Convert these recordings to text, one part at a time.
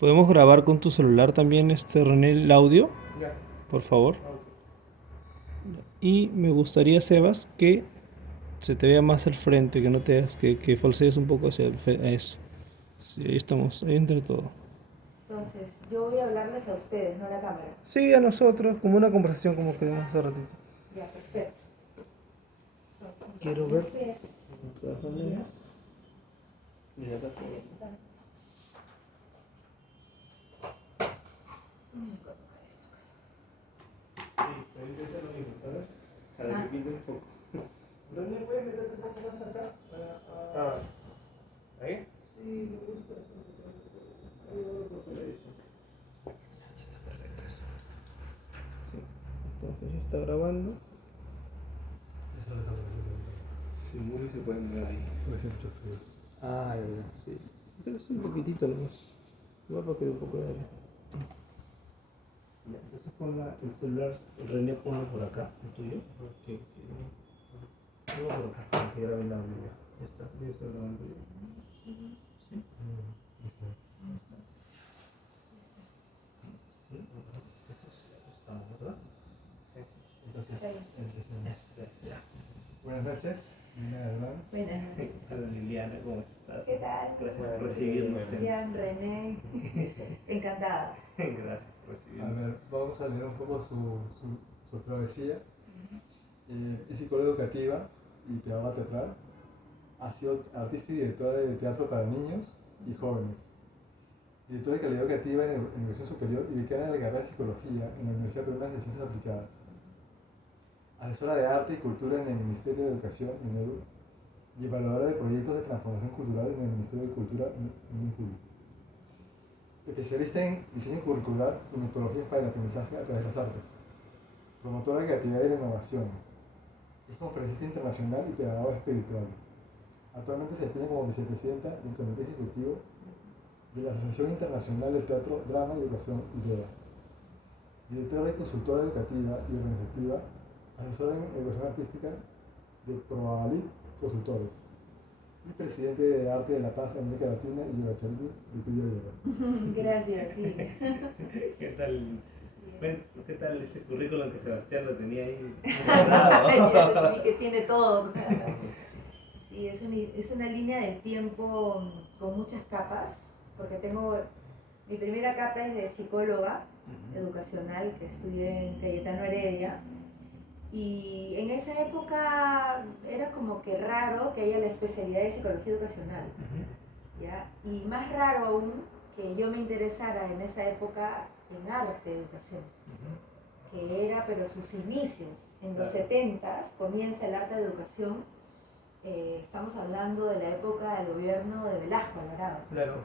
¿Podemos grabar con tu celular también, René, el audio, Ya. por favor? Ok. Y me gustaría, Sebas, que se te vea más al frente, que no te que falsees un poco hacia eso. Sí, ahí estamos, ahí entre todo. Entonces, yo voy a hablarles a ustedes, no a la cámara. Sí, a nosotros, como una conversación como que dimos hace ratito. Ya, perfecto. Entonces, Quiero voy a ver, hacer- de todas maneras. Desde acá. Ahí está. Voy a colocar esto acá. Sí, también debe ser lo mismo, ¿sabes? Para Ah. que pinte un poco. René, ¿puedes meterte un poco más acá? ¿Ahí? Sí, me gusta eso. Aquí está perfecto eso. Sí, entonces ya está grabando. Eso lo está Si mueve se puede mover ahí. Ah, ya, ya, sí. Pero es un poquitito nomás. Igual para que dé un poco de aire. Ya, entonces pon el celular, René, ponlo por acá, el tuyo. Ponlo por acá, para que grabe el audio ya. Ya está, ya está grabando ya. ¿Sí? Listo. Ahí está. Listo. Sí, entonces ya estamos, ¿verdad? Sí. Entonces, Ahí. empecemos. Ya. Buenas noches, Lina Hernán. Buenas noches. Hola Liliana, ¿cómo estás? ¿Qué tal? Gracias por Bueno, recibirnos. Cristian, René. Encantada. Gracias por A recibirnos. ver, vamos a leer un poco su travesía. Es psicóloga educativa y pedagoga teatral. Ha sido artista y directora de teatro para niños y jóvenes. Directora de calidad educativa en educación superior y decana de la carrera de psicología en la Universidad Peruana de Ciencias Aplicadas. Asesora de arte y cultura en el Ministerio de Educación, MINEDU, y evaluadora de proyectos de transformación cultural en el Ministerio de Cultura, MINCULI. Especialista en diseño curricular y metodologías para el aprendizaje a través de las artes. Promotora de creatividad y la innovación. Es conferencista internacional y pedagoga espiritual. Actualmente se desempeña como vicepresidenta del Comité Ejecutivo de la Asociación Internacional de Teatro, Drama y Educación, IDEA. Directora y consultora educativa y organizativa, asesora en educación artística de Proalit Consultores y presidente de Arte de la Paz en América Latina y Yugacharibi de Pillo Yoga. Gracias, sí. ¿Qué tal? ¿Qué tal ese currículum que Sebastián lo tenía ahí? Y que tiene todo. Sí, es una línea del tiempo con muchas capas, porque tengo, mi primera capa es de psicóloga educacional, que estudié en Cayetano Heredia, y en esa época era como que raro que haya la especialidad de psicología educacional, ¿ya? Y más raro aún que yo me interesara en esa época en arte de educación, que era pero sus inicios. En los 70s comienza el arte de educación. Estamos hablando de la época del gobierno de Velasco Alvarado. Claro,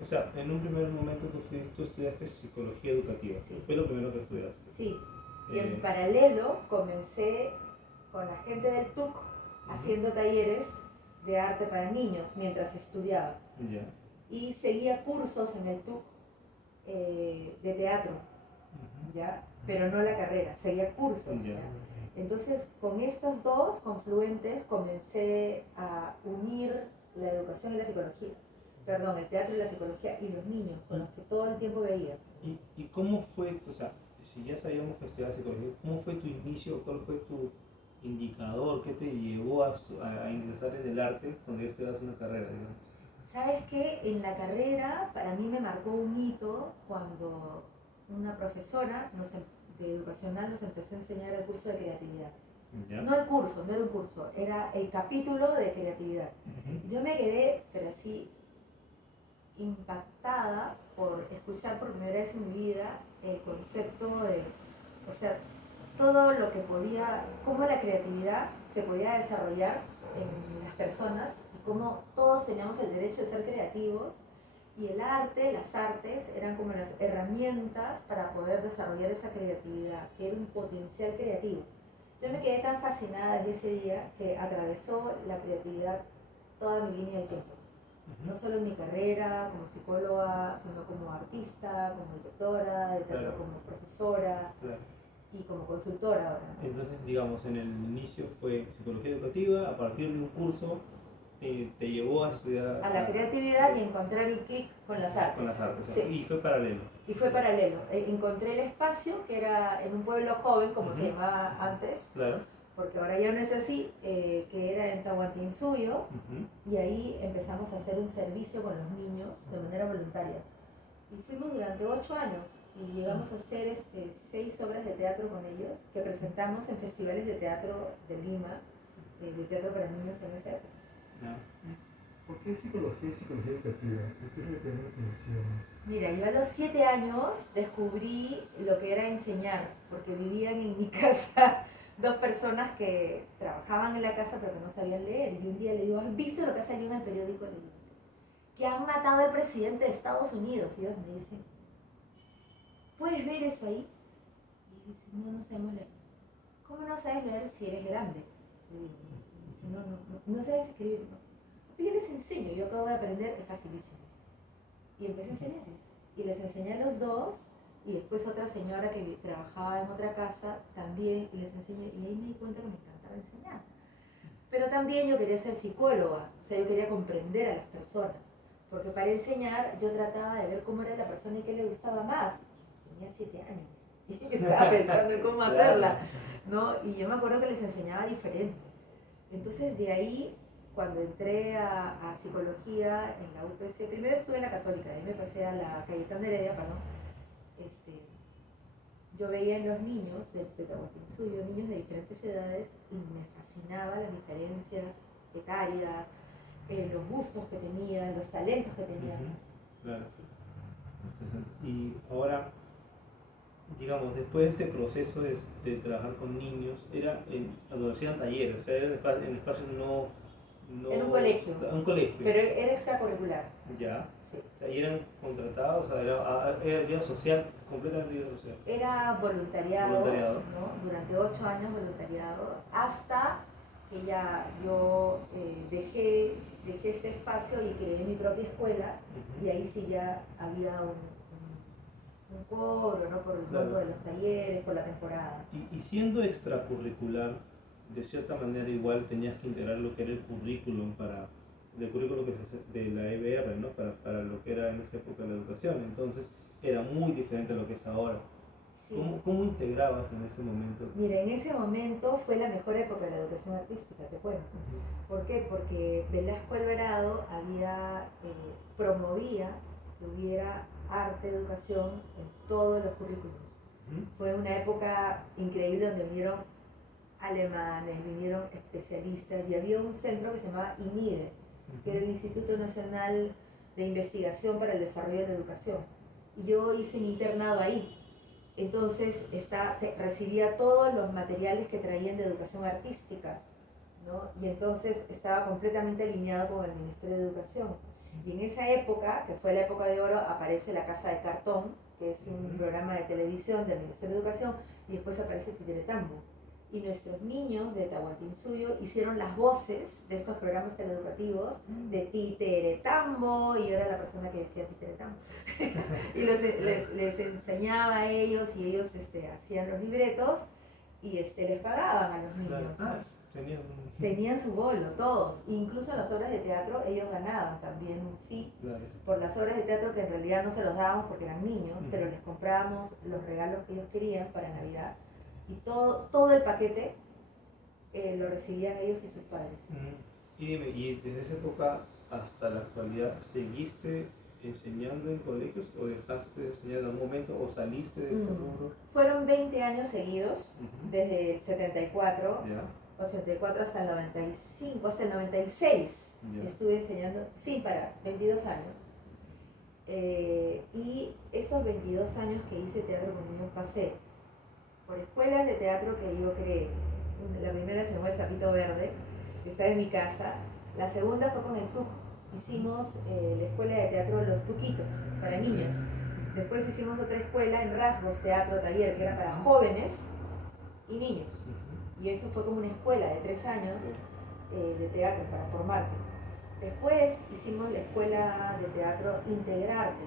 o sea, en un primer momento tú estudiaste psicología educativa, Sí. fue lo primero que estudiaste. Sí, y en Eh, paralelo comencé con la gente del TUC haciendo talleres de arte para niños mientras estudiaba. Ya. Y seguía cursos en el TUC de teatro, ¿ya? Pero no la carrera, seguía cursos. Ya. ¿ya? Entonces, con estos dos confluentes comencé a unir la educación y la psicología. Perdón, el teatro y la psicología y los niños, con los que todo el tiempo veía. ¿Y cómo fue, o sea, si ya sabíamos que estudiabas psicología, cómo fue tu inicio, cuál fue tu indicador, qué te llevó a ingresar en el arte cuando ya estudiabas una carrera, digamos? ¿Sabes qué? En la carrera, para mí me marcó un hito cuando una profesora de educacional nos empezó a enseñar el curso de creatividad. ¿Ya? No el curso, no era un curso, era el capítulo de creatividad. Yo me quedé, pero así, impactada por escuchar por primera vez en mi vida el concepto de, o sea, todo lo que podía, cómo la creatividad se podía desarrollar en las personas y cómo todos teníamos el derecho de ser creativos, y el arte, las artes eran como las herramientas para poder desarrollar esa creatividad, que era un potencial creativo. Yo me quedé tan fascinada desde ese día que atravesó la creatividad toda mi línea del tiempo. No solo en mi carrera como psicóloga, sino como artista, como directora de teatro, Claro. como profesora Claro. y como consultora ahora, ¿no? Entonces, digamos, en el inicio fue psicología educativa, a partir de un curso te llevó a estudiar A la creatividad y encontrar el clic con las artes. con las artes. Sí. Y fue paralelo. Y fue paralelo. Encontré el espacio, que era en un pueblo joven, como se Ujú. llamaba antes, Claro. porque ahora ya no es así, que era en Tahuantinsuyo, Ujú. y ahí empezamos a hacer un servicio con los niños de manera voluntaria. Y fuimos durante 8 años y llegamos a hacer 6 obras de teatro con ellos, que presentamos en festivales de teatro de Lima, de teatro para niños en esa época. Ya. ¿Por qué psicología y psicología educativa? ¿Por qué es lo que te llama la atención? Mira, yo a los 7 años descubrí lo que era enseñar, porque vivían en mi casa 2 personas que trabajaban en la casa pero que no sabían leer. Y un día le digo, ¿has visto lo que ha salido en el periódico? Le digo, que han matado al presidente de Estados Unidos. Y ellos me dicen, ¿puedes ver eso ahí? Y dice, no, no sabemos leer. ¿Cómo no sabes leer si eres grande? Le digo, y dice, no sabes escribir. No. Pero yo les enseño, yo acabo de aprender, es facilísimo. Y empecé a enseñarles. Y les enseñé a los 2, y después otra señora que trabajaba en otra casa también, y les enseñé, y ahí me di cuenta que me encantaba enseñar. Pero también yo quería ser psicóloga, o sea, yo quería comprender a las personas, porque para enseñar yo trataba de ver cómo era la persona y qué le gustaba más. Tenía 7 años, y estaba pensando en cómo hacerla, ¿no? Y yo me acuerdo que les enseñaba diferente. Entonces de ahí, cuando entré a psicología en la UPC, primero estuve en la Católica, de ahí me pasé a la Cayetano Heredia, perdón. Yo veía en los niños de Tahuantinsuyo, niños de diferentes edades, y me fascinaban las diferencias etarias, los gustos que tenían, los talentos que tenían. Ujú. Claro. Sí. Interesante. Y ahora, digamos, después de este proceso de trabajar con niños, era cuando hacían talleres, o sea, era en espacios no... En un colegio. Un colegio. Pero era extracurricular. Ya. Sí. O sea, y eran contratados, o sea, era vida social, completamente vida social. Era voluntariado, Voluntariado. ¿no? Durante 8 años voluntariado, hasta que ya yo dejé este espacio y creé mi propia escuela, Ujú. y ahí sí ya había un cobro, ¿no? Por el Claro. monto de los talleres, por la temporada. Y siendo extracurricular, de cierta manera igual tenías que integrar lo que era el currículum del currículum de la EBR, ¿no? Para lo que era en esa época la educación. Entonces era muy diferente a lo que es ahora. Sí. ¿Cómo integrabas en ese momento? Mira, en ese momento fue la mejor época de la educación artística, te cuento. ¿Por qué? Porque Velasco Alvarado promovía que hubiera arte, educación en todos los currículums. Ujú. Fue una época increíble donde vinieron alemanes, vinieron especialistas, y había un centro que se llamaba INIDE, que era el Instituto Nacional de Investigación para el Desarrollo de la Educación. Y yo hice mi internado ahí. Entonces recibía todos los materiales que traían de educación artística, ¿no? Y entonces estaba completamente alineado con el Ministerio de Educación. Y en esa época, que fue la época de oro, aparece La Casa de Cartón, que es un programa de televisión del Ministerio de Educación, y después aparece Titeretambo. Y nuestros niños de Tahuantinsuyo hicieron las voces de estos programas teleeducativos de Titeretambo, y yo era la persona que decía Titeretambo. Y les enseñaba a ellos, y ellos hacían los libretos, y les pagaban a los niños. Claro. Tenían su bolo, todos. Incluso en las obras de teatro ellos ganaban también un fee Claro. por las obras de teatro, que en realidad no se los dábamos porque eran niños, Ujú. pero les comprábamos los regalos que ellos querían para Navidad, y todo el paquete lo recibían ellos y sus padres. Y dime, ¿y desde esa época hasta la actualidad seguiste enseñando en colegios o dejaste de enseñar en algún momento o saliste de ese rubro? Fueron 20 años seguidos, Ujú. desde el 74, Ya. 84 hasta el 95, hasta el 96. Ya. Estuve enseñando sin parar, 22 años. Y esos 22 años que hice teatro con niños, pasé por escuelas de teatro que yo creé. La primera se llamó El Sapito Verde, que estaba en mi casa. La segunda fue con el TUC. Hicimos la escuela de teatro Los Tuquitos, para niños. Después hicimos otra escuela en Rasgos Teatro Taller, que era para jóvenes y niños. Ujú. Y eso fue como una escuela de 3 años de teatro para formarte. Después hicimos la escuela de teatro Integrarte,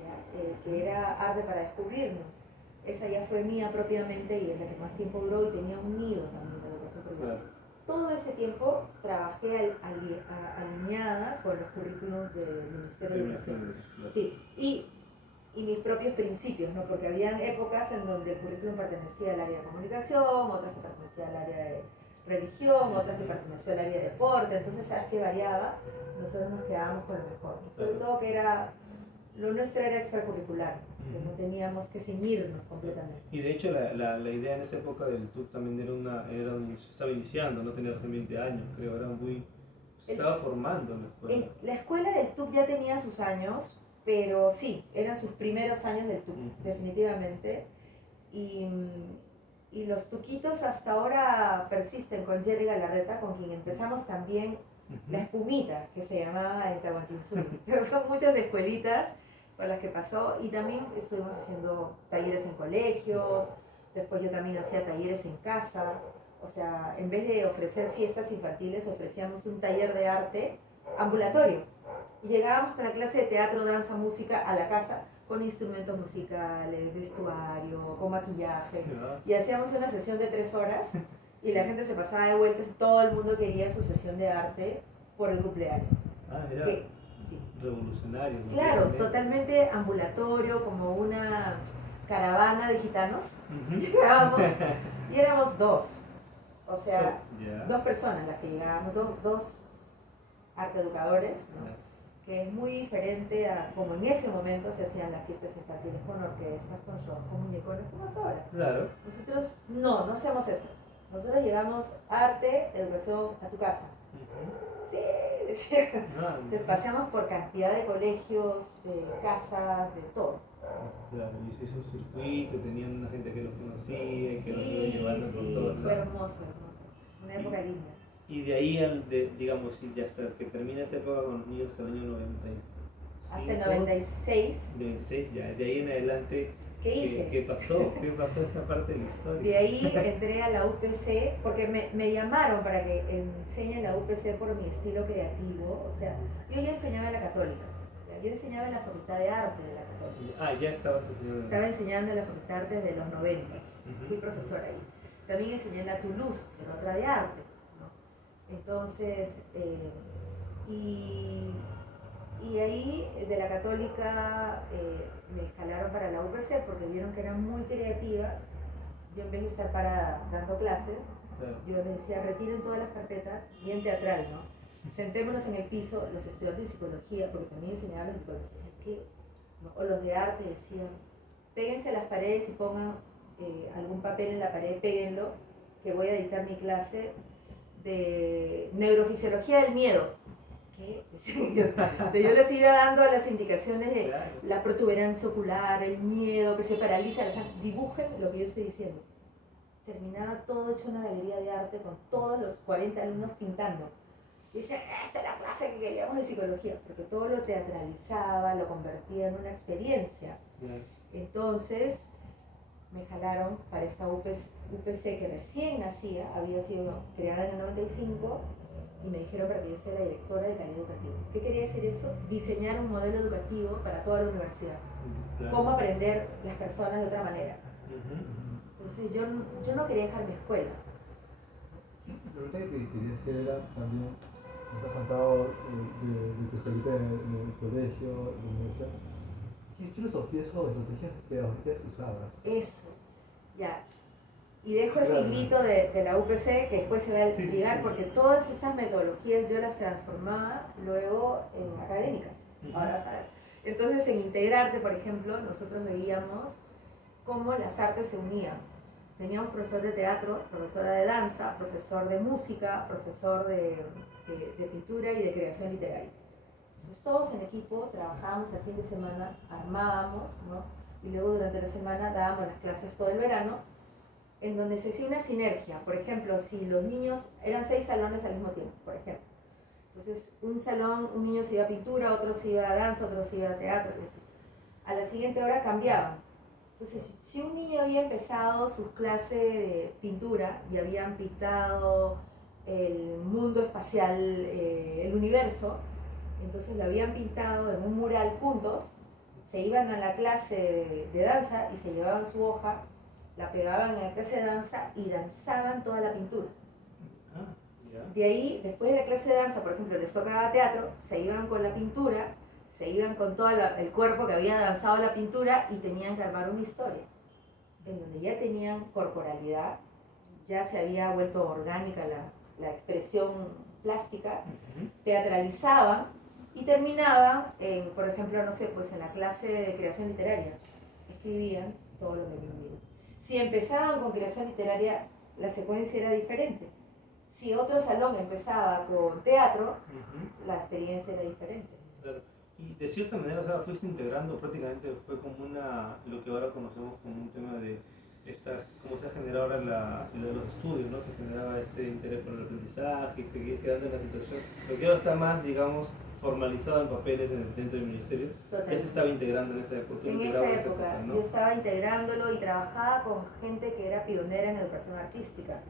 ¿ya? Que era Arte para Descubrirnos. Esa ya fue mía propiamente y es la que más tiempo duró, y tenía un nido también de educación Claro. privada. todo ese tiempo trabajé alineada con los currículums del Ministerio de Educación. Sí, y mis propios principios, ¿no? Porque habían épocas en donde el currículum pertenecía al área de comunicación, otras que pertenecía al área de religión, otras que pertenecía al área de deporte, entonces sabes que variaba, nosotros nos quedábamos con lo mejor, sobre todo que lo nuestro era extracurricular, que no teníamos que ceñirnos completamente. Y de hecho la idea en esa época del TUC también se estaba iniciando, no tenía recién 20 años, creo, se estaba formando en la escuela. La escuela del TUC ya tenía sus años, pero sí, eran sus primeros años del TUC, definitivamente. Y los tuquitos hasta ahora persisten con Jerry Galarreta, con quien empezamos también la espumita, que se llamaba en Tahuantinsuyo. Son muchas escuelitas por las que pasó, y también estuvimos haciendo talleres en colegios, después yo también hacía talleres en casa, o sea, en vez de ofrecer fiestas infantiles, ofrecíamos un taller de arte ambulatorio, y llegábamos con la clase de teatro, danza, música a la casa, con instrumentos musicales, vestuario, con maquillaje, y hacíamos una sesión de 3 horas, y la gente se pasaba de vueltas y todo el mundo quería su sesión de arte por el cumpleaños. Era sí. Revolucionario. Claro, totalmente ambulatorio, como una caravana de gitanos. Llegábamos y éramos 2. O sea, 2 personas las que llegábamos, dos arte educadores, ¿no? Que es muy diferente a como en ese momento se hacían las fiestas infantiles con orquestas, con shows, con muñecones, como hasta ahora. Claro. Nosotros no hacemos eso. Nosotros llevamos arte, educación a tu casa. Sí, decía. Te paseamos por cantidad de colegios, de casas, de todo. Claro, y se hizo un circuito, tenían una gente que los conocía y que los iba llevando por todo. Fue hermoso. Una época linda. Y de ahí, digamos, ya hasta que termina esta época con los niños hasta el año 95. Hasta el 96. De 96 ya, de ahí en adelante. ¿Qué hice? ¿Qué pasó? ¿Qué pasó esta parte de la historia? De ahí entré a la UPC, porque me llamaron para que enseñe en la UPC por mi estilo creativo. O sea, yo ya enseñaba en la Católica. Yo enseñaba en la Facultad de Arte de la Católica. Ya estabas enseñando. Estaba enseñando en la Facultad de Arte desde los 90. Fui profesora ahí. También enseñé en la Toulouse, en otra de arte. Entonces, y ahí de la Católica me jalaron para la UPC porque vieron que era muy creativa. Yo en vez de estar parada dando clases, yo les decía, retiren todas las carpetas, bien teatral, ¿no? Sentémonos en el piso, los estudiantes de psicología, porque también enseñaba los de psicología, ¿sabes qué? ¿No? O los de arte decían, péguense a las paredes y pongan algún papel en la pared, péguenlo, que voy a dictar mi clase de neurofisiología del miedo. ¿Qué? Yo les iba dando las indicaciones de la protuberancia ocular, el miedo, que se paraliza, dibujen lo que yo estoy diciendo. Terminaba todo hecho una galería de arte con todos los 40 alumnos pintando. Y dice, esta es la clase que queríamos de psicología, porque todo lo teatralizaba, lo convertía en una experiencia. Entonces, me jalaron para esta UPC que recién nacía, había sido creada en el 95, y me dijeron para que yo sea la directora de calidad educativa. ¿Qué quería decir eso? Diseñar un modelo educativo para toda la universidad. Cómo aprender las personas de otra manera. Entonces yo no quería dejar mi escuela. La pregunta que te quería hacer era también, nos has contado de tu escuelita de colegio, de universidad. ¿Qué filosofías o estrategias pedagógicas usabas? Eso, ya. Y dejo ese hilito de la UPC que después se va a ligar, porque todas estas metodologías yo las transformaba luego en académicas. Ahora sabes. Entonces en Integrarte, por ejemplo, nosotros veíamos cómo las artes se unían. Teníamos profesor de teatro, profesora de danza, profesor de música, profesor de pintura y de creación literaria. Entonces todos en equipo trabajábamos el fin de semana, armábamos, ¿no? Y luego durante la semana dábamos las clases todo el verano, en donde se hacía una sinergia. Por ejemplo, si los niños, eran 6 salones al mismo tiempo, por ejemplo. Entonces, un salón, un niño se iba a pintura, otro se iba a danza, otro se iba a teatro, y así. A la siguiente hora cambiaban. Entonces, si un niño había empezado su clase de pintura y habían pintado el mundo espacial, el universo, entonces lo habían pintado en un mural juntos, se iban a la clase de danza y se llevaban su hoja, la pegaban en la clase de danza y danzaban toda la pintura. ¿Ya? De ahí, después de la clase de danza, por ejemplo, les tocaba teatro, se iban con la pintura, se iban con todo el cuerpo que había danzado la pintura y tenían que armar una historia, en donde ya tenían corporalidad, ya se había vuelto orgánica la expresión plástica, teatralizaban y terminaban, por ejemplo, no sé, pues en la clase de creación literaria, escribían todo lo que vivieron. Si empezaban con creación literaria, la secuencia era diferente. Si otro salón empezaba con teatro, la experiencia era diferente. Claro. Y de cierta manera, o sea, fuiste integrando prácticamente, fue como lo que ahora conocemos como un tema de cómo se ha generado ahora los estudios, ¿no? Se generaba este interés por el aprendizaje y seguir quedando en la situación. Lo que ahora está más, digamos, formalizado en papeles dentro del ministerio, ya se estaba integrando en esa época. En esa época, ¿no? Yo estaba integrándolo y trabajaba con gente que era pionera en educación artística.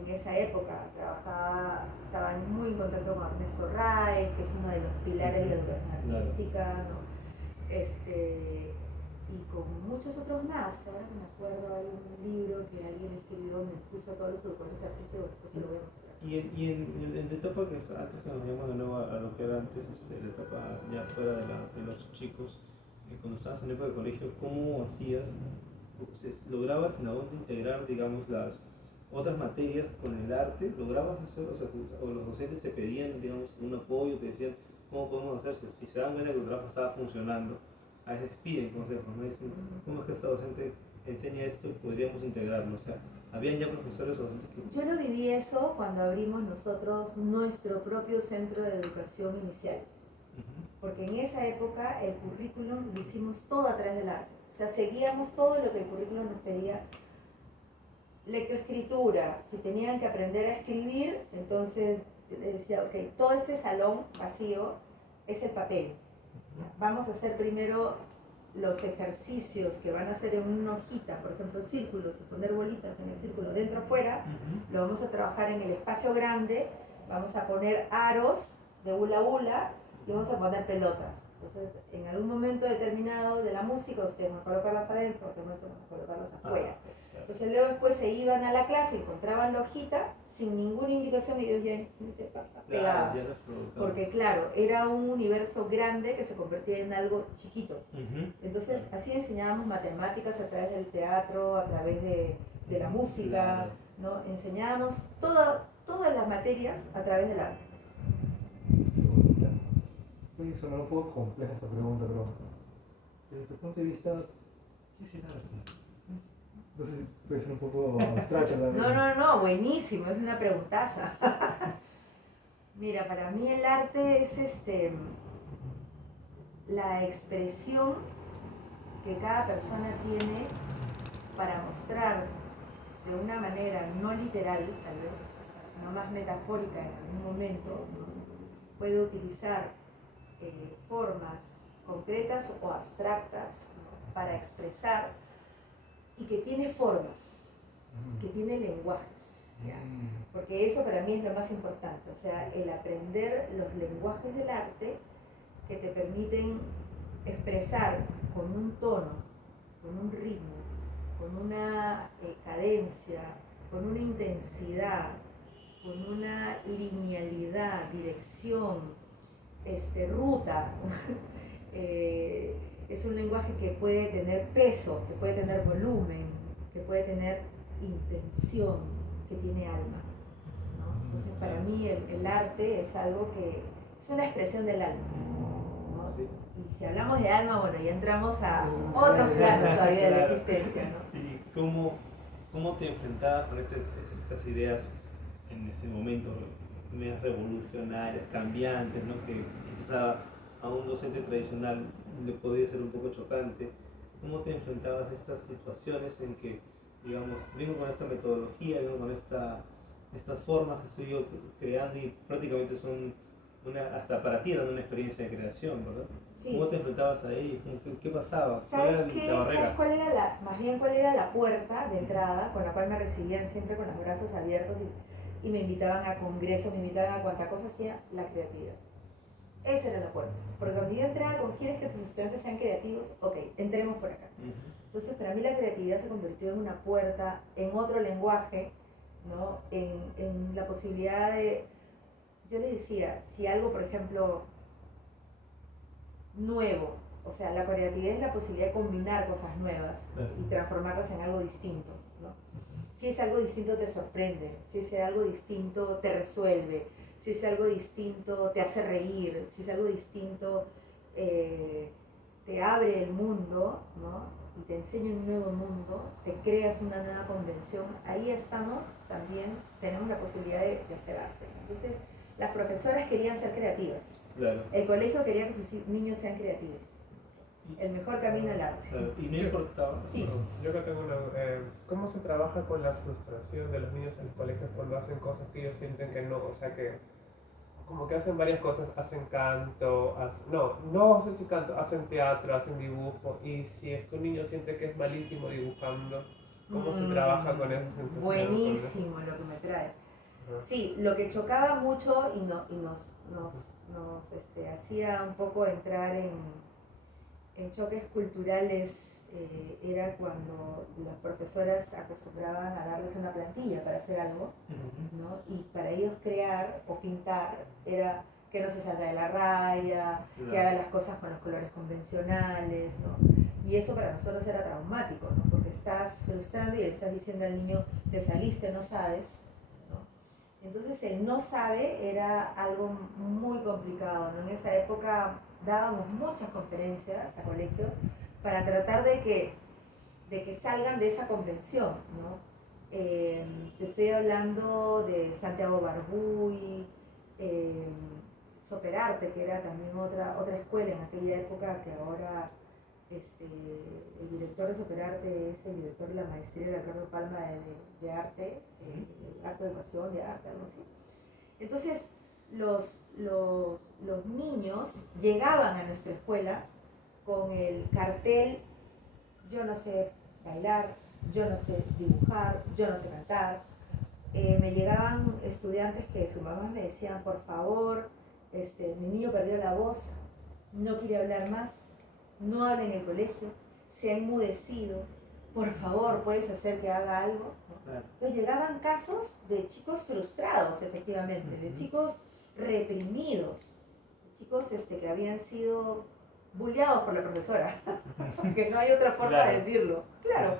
En esa época estaba muy contento con Ernesto Raez, que es uno de los pilares de la educación artística, ¿no? Y con muchos otros más. Ahora que me acuerdo, hay un libro que alguien escribió donde puso a todos los educadores artísticos, después se lo voy a mostrar. Y en tu etapa, que antes que nos vayamos de nuevo a lo que era antes, la etapa ya fuera de los chicos, cuando estabas en la época de colegio, ¿cómo hacías? ¿Lograbas en algún momento integrar, digamos, las otras materias con el arte? ¿Lograbas hacerlo? O los docentes te pedían, digamos, un apoyo, te decían cómo podemos hacerse, si se dan cuenta que tu trabajo estaba funcionando, a veces piden consejos, ¿no? Dicen, ¿cómo es que esta docente enseña esto y podríamos integrarlo? O sea, ¿habían ya profesores o docentes que...? Yo no viví eso cuando abrimos nosotros nuestro propio centro de educación inicial, porque en esa época el currículum lo hicimos todo a través del arte, o sea, seguíamos todo lo que el currículum nos pedía. Lectoescritura, si tenían que aprender a escribir, entonces yo les decía, ok, todo este salón vacío es el papel. Vamos a hacer primero los ejercicios que van a hacer en una hojita, por ejemplo, círculos y poner bolitas en el círculo dentro afuera, lo vamos a trabajar en el espacio grande, vamos a poner aros de hula hula y vamos a poner pelotas. Entonces, en algún momento determinado de la música, ustedes van a colocarlas adentro, en otro momento van a colocarlas afuera. Entonces luego después se iban a la clase, encontraban la hojita, sin ninguna indicación y ellos ya pegaban. Porque claro, era un universo grande que se convertía en algo chiquito. Entonces así enseñábamos matemáticas a través del teatro, a través de la música, ¿no? Enseñábamos todas las materias a través del arte. Qué bonita. Puede sonar un poco compleja esta pregunta, pero desde tu punto de vista, ¿qué es el arte? No sé si puede ser un poco abstracto. No, buenísimo, es una preguntaza. Mira, para mí el arte es la expresión que cada persona tiene para mostrar de una manera no literal, tal vez, sino más metafórica en algún momento, puede utilizar formas concretas o abstractas, ¿no?, para expresar, y que tiene formas, que tiene lenguajes, ¿ya? Porque eso para mí es lo más importante, o sea, el aprender los lenguajes del arte que te permiten expresar con un tono, con un ritmo, con una cadencia, con una intensidad, con una linealidad, dirección, ruta. Es un lenguaje que puede tener peso, que puede tener volumen, que puede tener intención, que tiene alma, ¿no? Entonces para mí el arte es algo que es una expresión del alma, ¿no? Sí. Y si hablamos de alma, bueno, ya entramos a otros planos todavía de la existencia, ¿no? ¿Y cómo te enfrentabas con estas ideas en ese momento, medias revolucionarias, cambiantes, ¿no? Que quizás a un docente tradicional le podría ser un poco chocante? ¿Cómo te enfrentabas a estas situaciones en que, digamos, vengo con esta metodología, vengo con estas formas que estoy yo creando y prácticamente son hasta para ti eran una experiencia de creación, ¿verdad? Sí. ¿Cómo te enfrentabas a ello? ¿Qué pasaba? ¿Sabes qué? ¿Sabes cuál era la puerta de entrada con la cual me recibían siempre con los brazos abiertos y me invitaban a congresos, me invitaban a cuanta cosa hacía? La creatividad. Esa era la puerta. Porque cuando yo entraba con ¿quieres que tus estudiantes sean creativos? Ok, entremos por acá. Entonces para mí la creatividad se convirtió en una puerta, en otro lenguaje ¿no? En la posibilidad de, yo les decía, si algo, por ejemplo, nuevo, o sea, la creatividad es la posibilidad de combinar cosas nuevas y transformarlas en algo distinto, ¿no? Si es algo distinto te sorprende, si es algo distinto te resuelve, si es algo distinto te hace reír, si es algo distinto te abre el mundo, ¿no? Y te enseña un nuevo mundo, te creas una nueva convención, ahí estamos también, tenemos la posibilidad de hacer arte. Entonces, las profesoras querían ser creativas, Claro. el colegio quería que sus niños sean creativos. El mejor camino al arte. Claro. Y no importaba. Sí. Yo acá tengo una... ¿cómo se trabaja con la frustración de los niños en los colegios cuando hacen cosas que ellos sienten que no? O sea, que como que hacen varias cosas, hacen canto, no sé si canto, hacen teatro, hacen dibujo, y si es que un niño siente que es malísimo dibujando, ¿cómo se trabaja con esa sensación? Buenísimo lo que me traes. Sí, lo que chocaba mucho y nos hacía un poco entrar en choques culturales era cuando las profesoras acostumbraban a darles una plantilla para hacer algo, ¿no? Y para ellos crear o pintar era que no se salga de la raya, que haga las cosas con los colores convencionales, ¿no? Y eso para nosotros era traumático, ¿no? Porque estás frustrando y le estás diciendo al niño, te saliste, no sabes, ¿no? Entonces el no sabe era algo muy complicado, ¿no? En esa época dábamos muchas conferencias a colegios para tratar de que salgan de esa convención, ¿no? Te estoy hablando de Santiago Barbuy, Soperarte, que era también otra escuela en aquella época, que ahora el director de Soperarte es el director de la maestría de Ricardo Palma de arte, arte de educación, de arte, algo así. Entonces, los niños llegaban a nuestra escuela con el cartel, yo no sé bailar, yo no sé dibujar, yo no sé cantar. Me llegaban estudiantes que sus mamás me decían, por favor, mi niño perdió la voz, no quiere hablar más, no habla en el colegio, se ha enmudecido, por favor, ¿puedes hacer que haga algo? Entonces llegaban casos de chicos frustrados, efectivamente, de chicos reprimidos, chicos que habían sido bulleados por la profesora, que no hay otra forma de decirlo. Claro,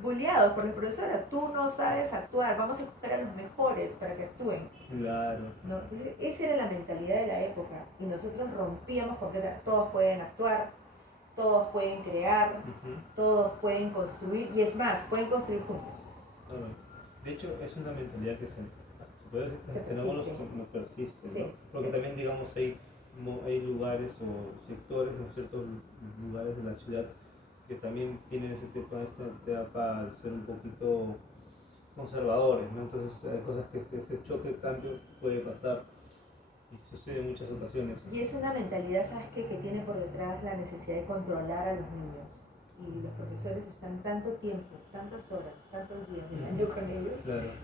bulleados por la profesora, tú no sabes actuar, vamos a escoger a los mejores para que actúen. Claro. ¿No? Entonces, esa era la mentalidad de la época y nosotros rompíamos completamente, todos pueden actuar, todos pueden crear, todos pueden construir, y es más, pueden construir juntos. De hecho, es una mentalidad que se puede decir que no persiste, ¿no? Sí, Porque también, digamos, hay lugares o sectores en ciertos lugares de la ciudad que también tienen esta etapa de ser un poquito conservadores, ¿no? Entonces hay cosas que ese choque de cambio puede pasar y sucede en muchas ocasiones. Y es una mentalidad, ¿sabes qué? Que tiene por detrás la necesidad de controlar a los niños. Y los profesores están tanto tiempo, tantas horas, tantos días del año con ellos,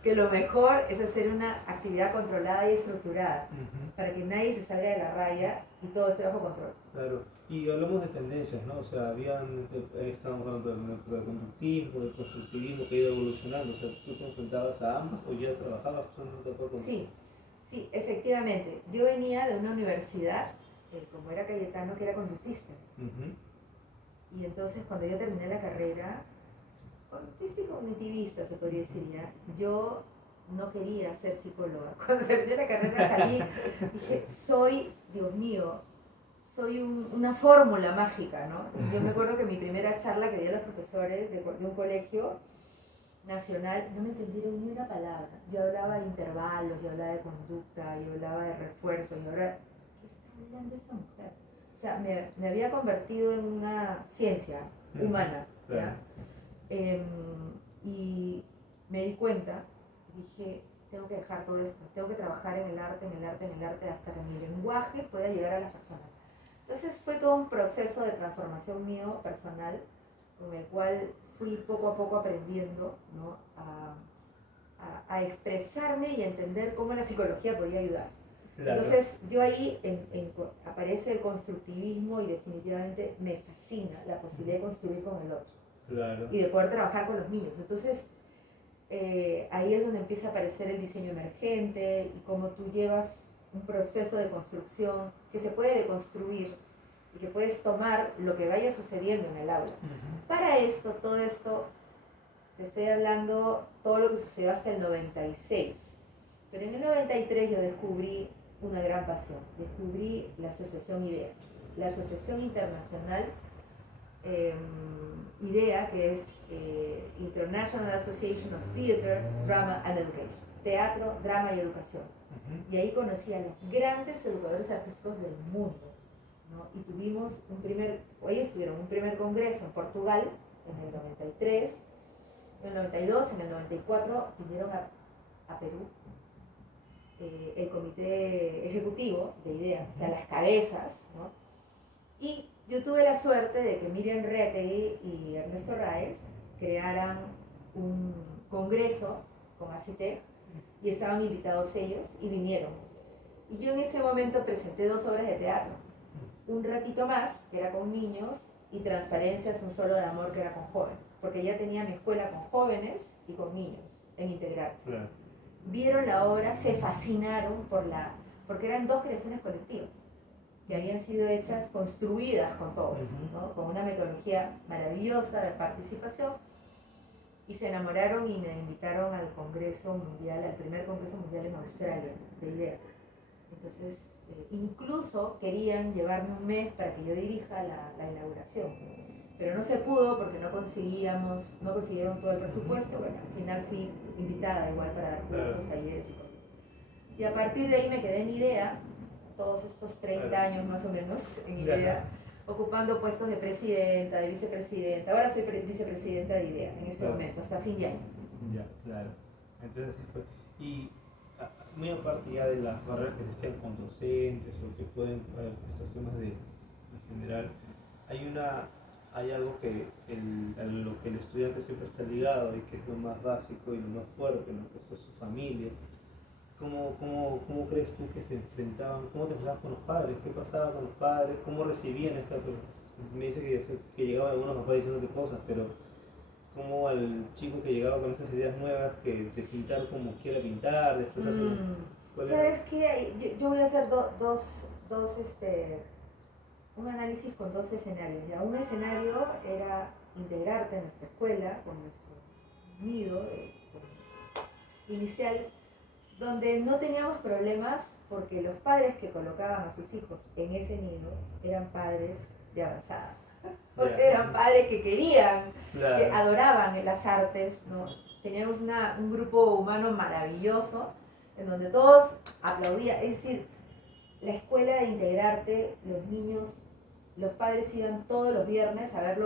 que lo mejor es hacer una actividad controlada y estructurada, para que nadie se salga de la raya y todo esté bajo control. Claro, y hablamos de tendencias, ¿no? O sea, estábamos hablando del conductismo, del constructivismo que ha ido evolucionando. O sea, ¿tú te enfrentabas a ambas o ya trabajabas solamente con? Sí, efectivamente. Yo venía de una universidad, como era Cayetano, que era conductista. Y entonces cuando yo terminé la carrera, conductista y cognitivista se podría decir ya, yo no quería ser psicóloga. Cuando terminé la carrera salí, dije, Dios mío, soy una fórmula mágica, ¿no? Y yo me acuerdo que mi primera charla que di a los profesores de un colegio nacional, no me entendieron ni una palabra. Yo hablaba de intervalos, yo hablaba de conducta, yo hablaba de refuerzos, y ahora, ¿qué está hablando esta mujer? O sea, me había convertido en una ciencia humana, ¿ya? Y me di cuenta, dije, tengo que dejar todo esto, tengo que trabajar en el arte, hasta que mi lenguaje pueda llegar a las personas. Entonces fue todo un proceso de transformación mío personal, con el cual fui poco a poco aprendiendo, ¿no? a expresarme y a entender cómo la psicología podía ayudar. Claro. Entonces yo ahí aparece el constructivismo y definitivamente me fascina la posibilidad de construir con el otro. Claro. Y de poder trabajar con los niños. Entonces ahí es donde empieza a aparecer el diseño emergente y cómo tú llevas un proceso de construcción que se puede deconstruir y que puedes tomar lo que vaya sucediendo en el aula. Para esto, todo esto, te estoy hablando todo lo que sucedió hasta el 96. Pero en el 93 yo descubrí una gran pasión. Descubrí la Asociación IDEA, la Asociación Internacional IDEA, que es International Association of Theatre, Drama and Education. Teatro, drama y educación. Y ahí conocí a los grandes educadores artísticos del mundo, ¿no? Y tuvimos ellos tuvieron un primer congreso en Portugal en el 93, en el 92, en el 94 vinieron a Perú el comité ejecutivo de IDEA, o sea, las cabezas, ¿no? Y yo tuve la suerte de que Miriam Retegui y Ernesto Raez crearan un congreso con ACITEC y estaban invitados ellos y vinieron. Y yo en ese momento presenté 2 obras de teatro. Un ratito más, que era con niños, y Transparencias, un solo de amor, que era con jóvenes. Porque ya tenía mi escuela con jóvenes y con niños en Integrarte. Claro. Vieron la obra, se fascinaron porque eran 2 creaciones colectivas que habían sido hechas, construidas con todos, ¿no? Con una metodología maravillosa de participación, y se enamoraron y me invitaron al Congreso Mundial, al primer Congreso Mundial en Australia de IDEA. Entonces, incluso querían llevarme un mes para que yo dirija la inauguración, pero no se pudo porque no consiguieron todo el presupuesto. Bueno, al final fui invitada igual para dar cursos, talleres y cosas. Y a partir de ahí me quedé en IDEA, todos estos 30 años más o menos en IDEA, ocupando puestos de presidenta, de vicepresidenta. Ahora soy vicepresidenta de IDEA en este momento, hasta fin de año. Ya, claro. Entonces así fue. Y muy aparte ya de las barreras que existían con docentes o que pueden estos temas en general, hay algo que a lo que el estudiante siempre está ligado y que es lo más básico y lo más fuerte, ¿no? Que eso es su familia. ¿Cómo crees tú que se enfrentaban? ¿Cómo te enfrentabas con los padres? ¿Qué pasaba con los padres? ¿Cómo recibían esta? Me dice que llegaban algunos papás diciéndote cosas, pero ¿cómo al chico que llegaba con estas ideas nuevas de pintar como quiera pintar, de expresarse? ¿Sabes qué? Yo voy a hacer un análisis con 2 escenarios. ¿Ya? Un escenario era integrarte en nuestra escuela, con nuestro nido inicial, donde no teníamos problemas porque los padres que colocaban a sus hijos en ese nido eran padres de avanzada. O sea, eran padres que querían, que adoraban las artes, ¿no? Teníamos un grupo humano maravilloso en donde todos aplaudían. Es decir, la escuela de Integrarte, los niños, los padres iban todos los viernes a ver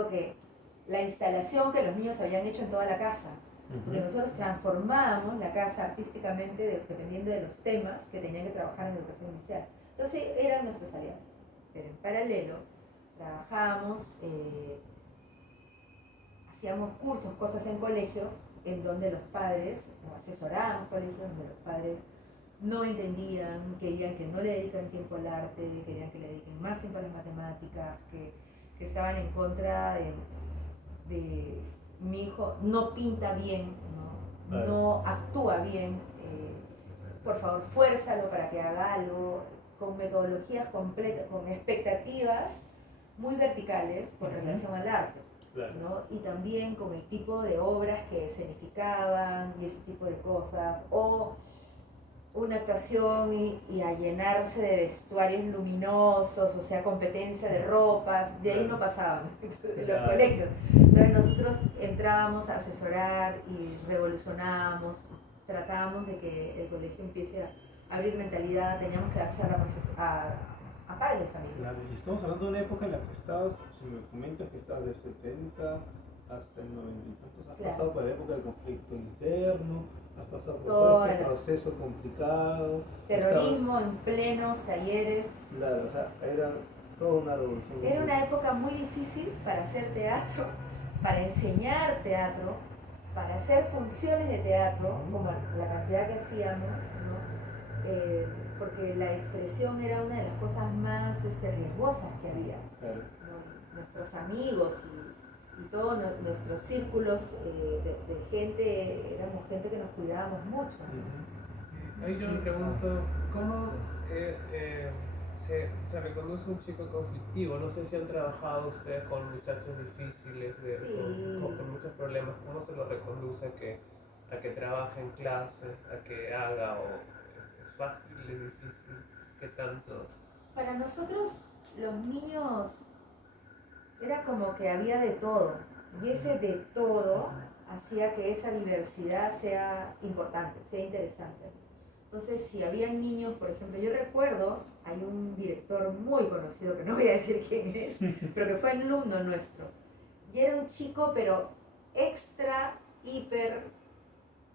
la instalación que los niños habían hecho en toda la casa. Porque nosotros transformábamos la casa artísticamente dependiendo de los temas que tenían que trabajar en educación inicial. Entonces eran nuestros aliados. Pero en paralelo trabajábamos, hacíamos cursos, cosas en colegios en donde los padres, o asesorábamos colegios donde los padres no entendían, querían que no le dedican tiempo al arte, querían que le dediquen más tiempo a las matemáticas, que estaban en contra de mi hijo no pinta bien, no actúa bien, por favor fuérzalo para que haga algo, con metodologías completas, con expectativas muy verticales con relación al arte, ¿no? Y también con el tipo de obras que escenificaban y ese tipo de cosas, o una actuación y a llenarse de vestuarios luminosos, o sea, competencia de ropas, de ahí no pasaban en los colegios. Entonces nosotros entrábamos a asesorar y revolucionábamos, tratábamos de que el colegio empiece a abrir mentalidad, teníamos que darse a padres de familia. Claro, y estamos hablando de una época en la que estabas, si me comentas que estabas de 70 hasta el 90 y tantos, has pasado por la época del conflicto interno, has pasado por todo este proceso complicado. Terrorismo en plenos talleres. Claro, o sea, era toda una revolución. Era una época muy difícil para hacer teatro, para enseñar teatro, para hacer funciones de teatro, como la cantidad que hacíamos, ¿no? Porque la expresión era una de las cosas más riesgosas que había. Claro. ¿No? Nuestros amigos y todos nuestros círculos de gente, éramos gente que nos cuidábamos mucho. Ahí yo me pregunto, ¿cómo se reconduce un chico conflictivo? No sé si han trabajado ustedes con muchachos difíciles, Sí. con muchos problemas. ¿Cómo se lo reconduce a que trabaje en clases, a que haga? ¿O es fácil, es difícil? ¿Qué tanto? Para nosotros los niños era como que había de todo, y ese de todo hacía que esa diversidad sea importante, sea interesante. Entonces, si habían niños, por ejemplo, yo recuerdo, hay un director muy conocido, que no voy a decir quién es, pero que fue alumno nuestro, y era un chico, pero extra, hiper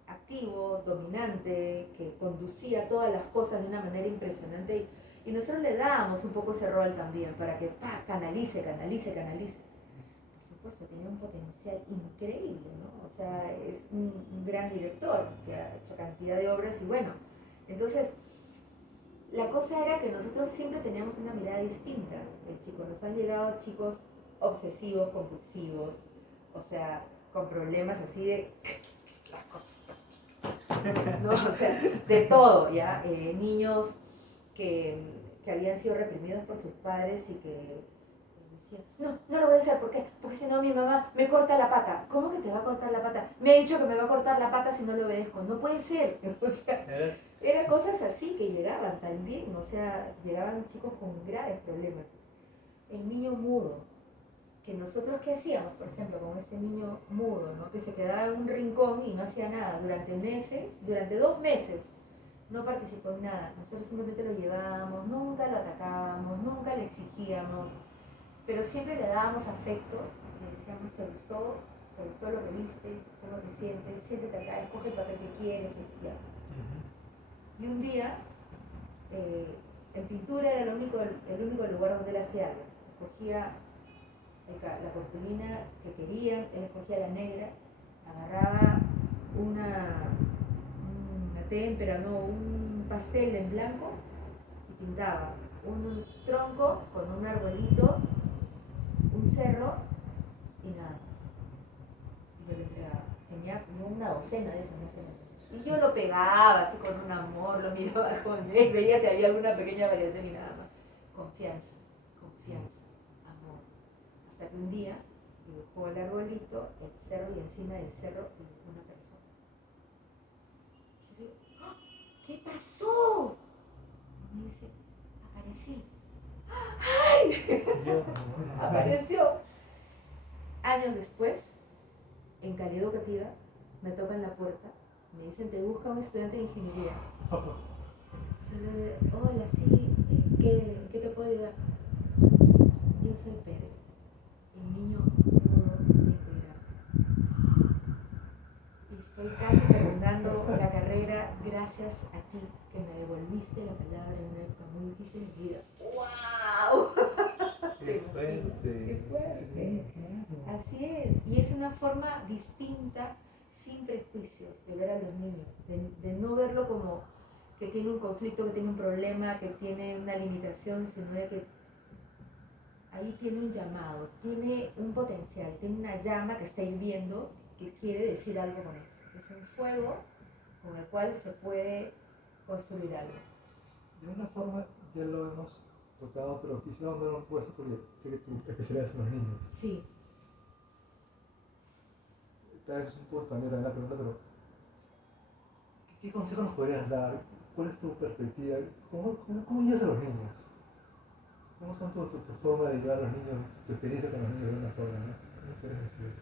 activo, dominante, que conducía todas las cosas de una manera impresionante, y nosotros le dábamos un poco ese rol también, para que canalice. Por supuesto, tenía un potencial increíble, ¿no? O sea, es un gran director que ha hecho cantidad de obras y bueno, entonces la cosa era que nosotros siempre teníamos una mirada distinta del chico. Nos han llegado chicos obsesivos, compulsivos, o sea, con problemas así de las cosas, ¿no? O sea, de todo, ¿ya? Niños que habían sido reprimidos por sus padres y que decían, no lo voy a hacer, ¿por qué? Porque si no mi mamá me corta la pata. ¿Cómo que te va a cortar la pata? Me ha dicho que me va a cortar la pata si no lo obedezco. No puede ser. O sea, eran cosas así que llegaban también, o sea, llegaban chicos con graves problemas. El niño mudo, que nosotros qué hacíamos, por ejemplo, con este niño mudo, ¿no? Que se quedaba en un rincón y no hacía nada durante meses, durante 2 meses, no participó en nada. Nosotros simplemente lo llevábamos, nunca lo atacábamos, nunca le exigíamos, pero siempre le dábamos afecto, le decíamos, ¿te gustó? ¿Te gustó lo que viste? ¿Cómo te sientes? Siéntate acá, escoge el papel que quieres y ya. Y un día, en pintura era el único lugar donde él hacía algo. Escogía la cartulina que quería, él escogía la negra, agarraba una témpera, no, un pastel en blanco y pintaba un tronco con un arbolito, un cerro y nada más. Y me lo entregaba. Tenía como una docena de esos, no sé. Y yo lo pegaba así con un amor, lo miraba con él, veía si había alguna pequeña variación y nada más. Confianza, amor. Hasta que un día dibujó el arbolito, el cerro y encima del cerro dibujó una persona. Y yo digo, ¡ah! ¿Qué pasó? Y me dice, aparecí. ¡Ay! Apareció. Años después, en Calidad Educativa, me tocan la puerta. Me dicen, te busca un estudiante de ingeniería. Yo le digo, hola, sí, ¿qué te puedo ayudar? Yo soy Pedro, el niño mudo de integrarte. Y estoy casi terminando la carrera gracias a ti, que me devolviste la palabra en una época muy difícil de mi vida. ¡Wow! ¡Qué fuerte! ¡Qué fuerte! Así es. Y es una forma distinta, sin prejuicios, de ver a los niños, de no verlo como que tiene un conflicto, que tiene un problema, que tiene una limitación, sino de que ahí tiene un llamado, tiene un potencial, tiene una llama que está hirviendo, que quiere decir algo con eso. Es un fuego con el cual se puede construir algo. De una forma ya lo hemos tocado, pero quisiera ahondar un poco eso porque sé que tu especialidad son los niños. Sí. Tal vez es un poco también la pregunta, pero ¿qué consejos nos podrías dar? ¿Cuál es tu perspectiva? ¿Cómo llevas a los niños? ¿Cómo son tu forma de llevar a los niños, tu experiencia con los niños de una forma? ¿No? ¿Qué nos puedes decir?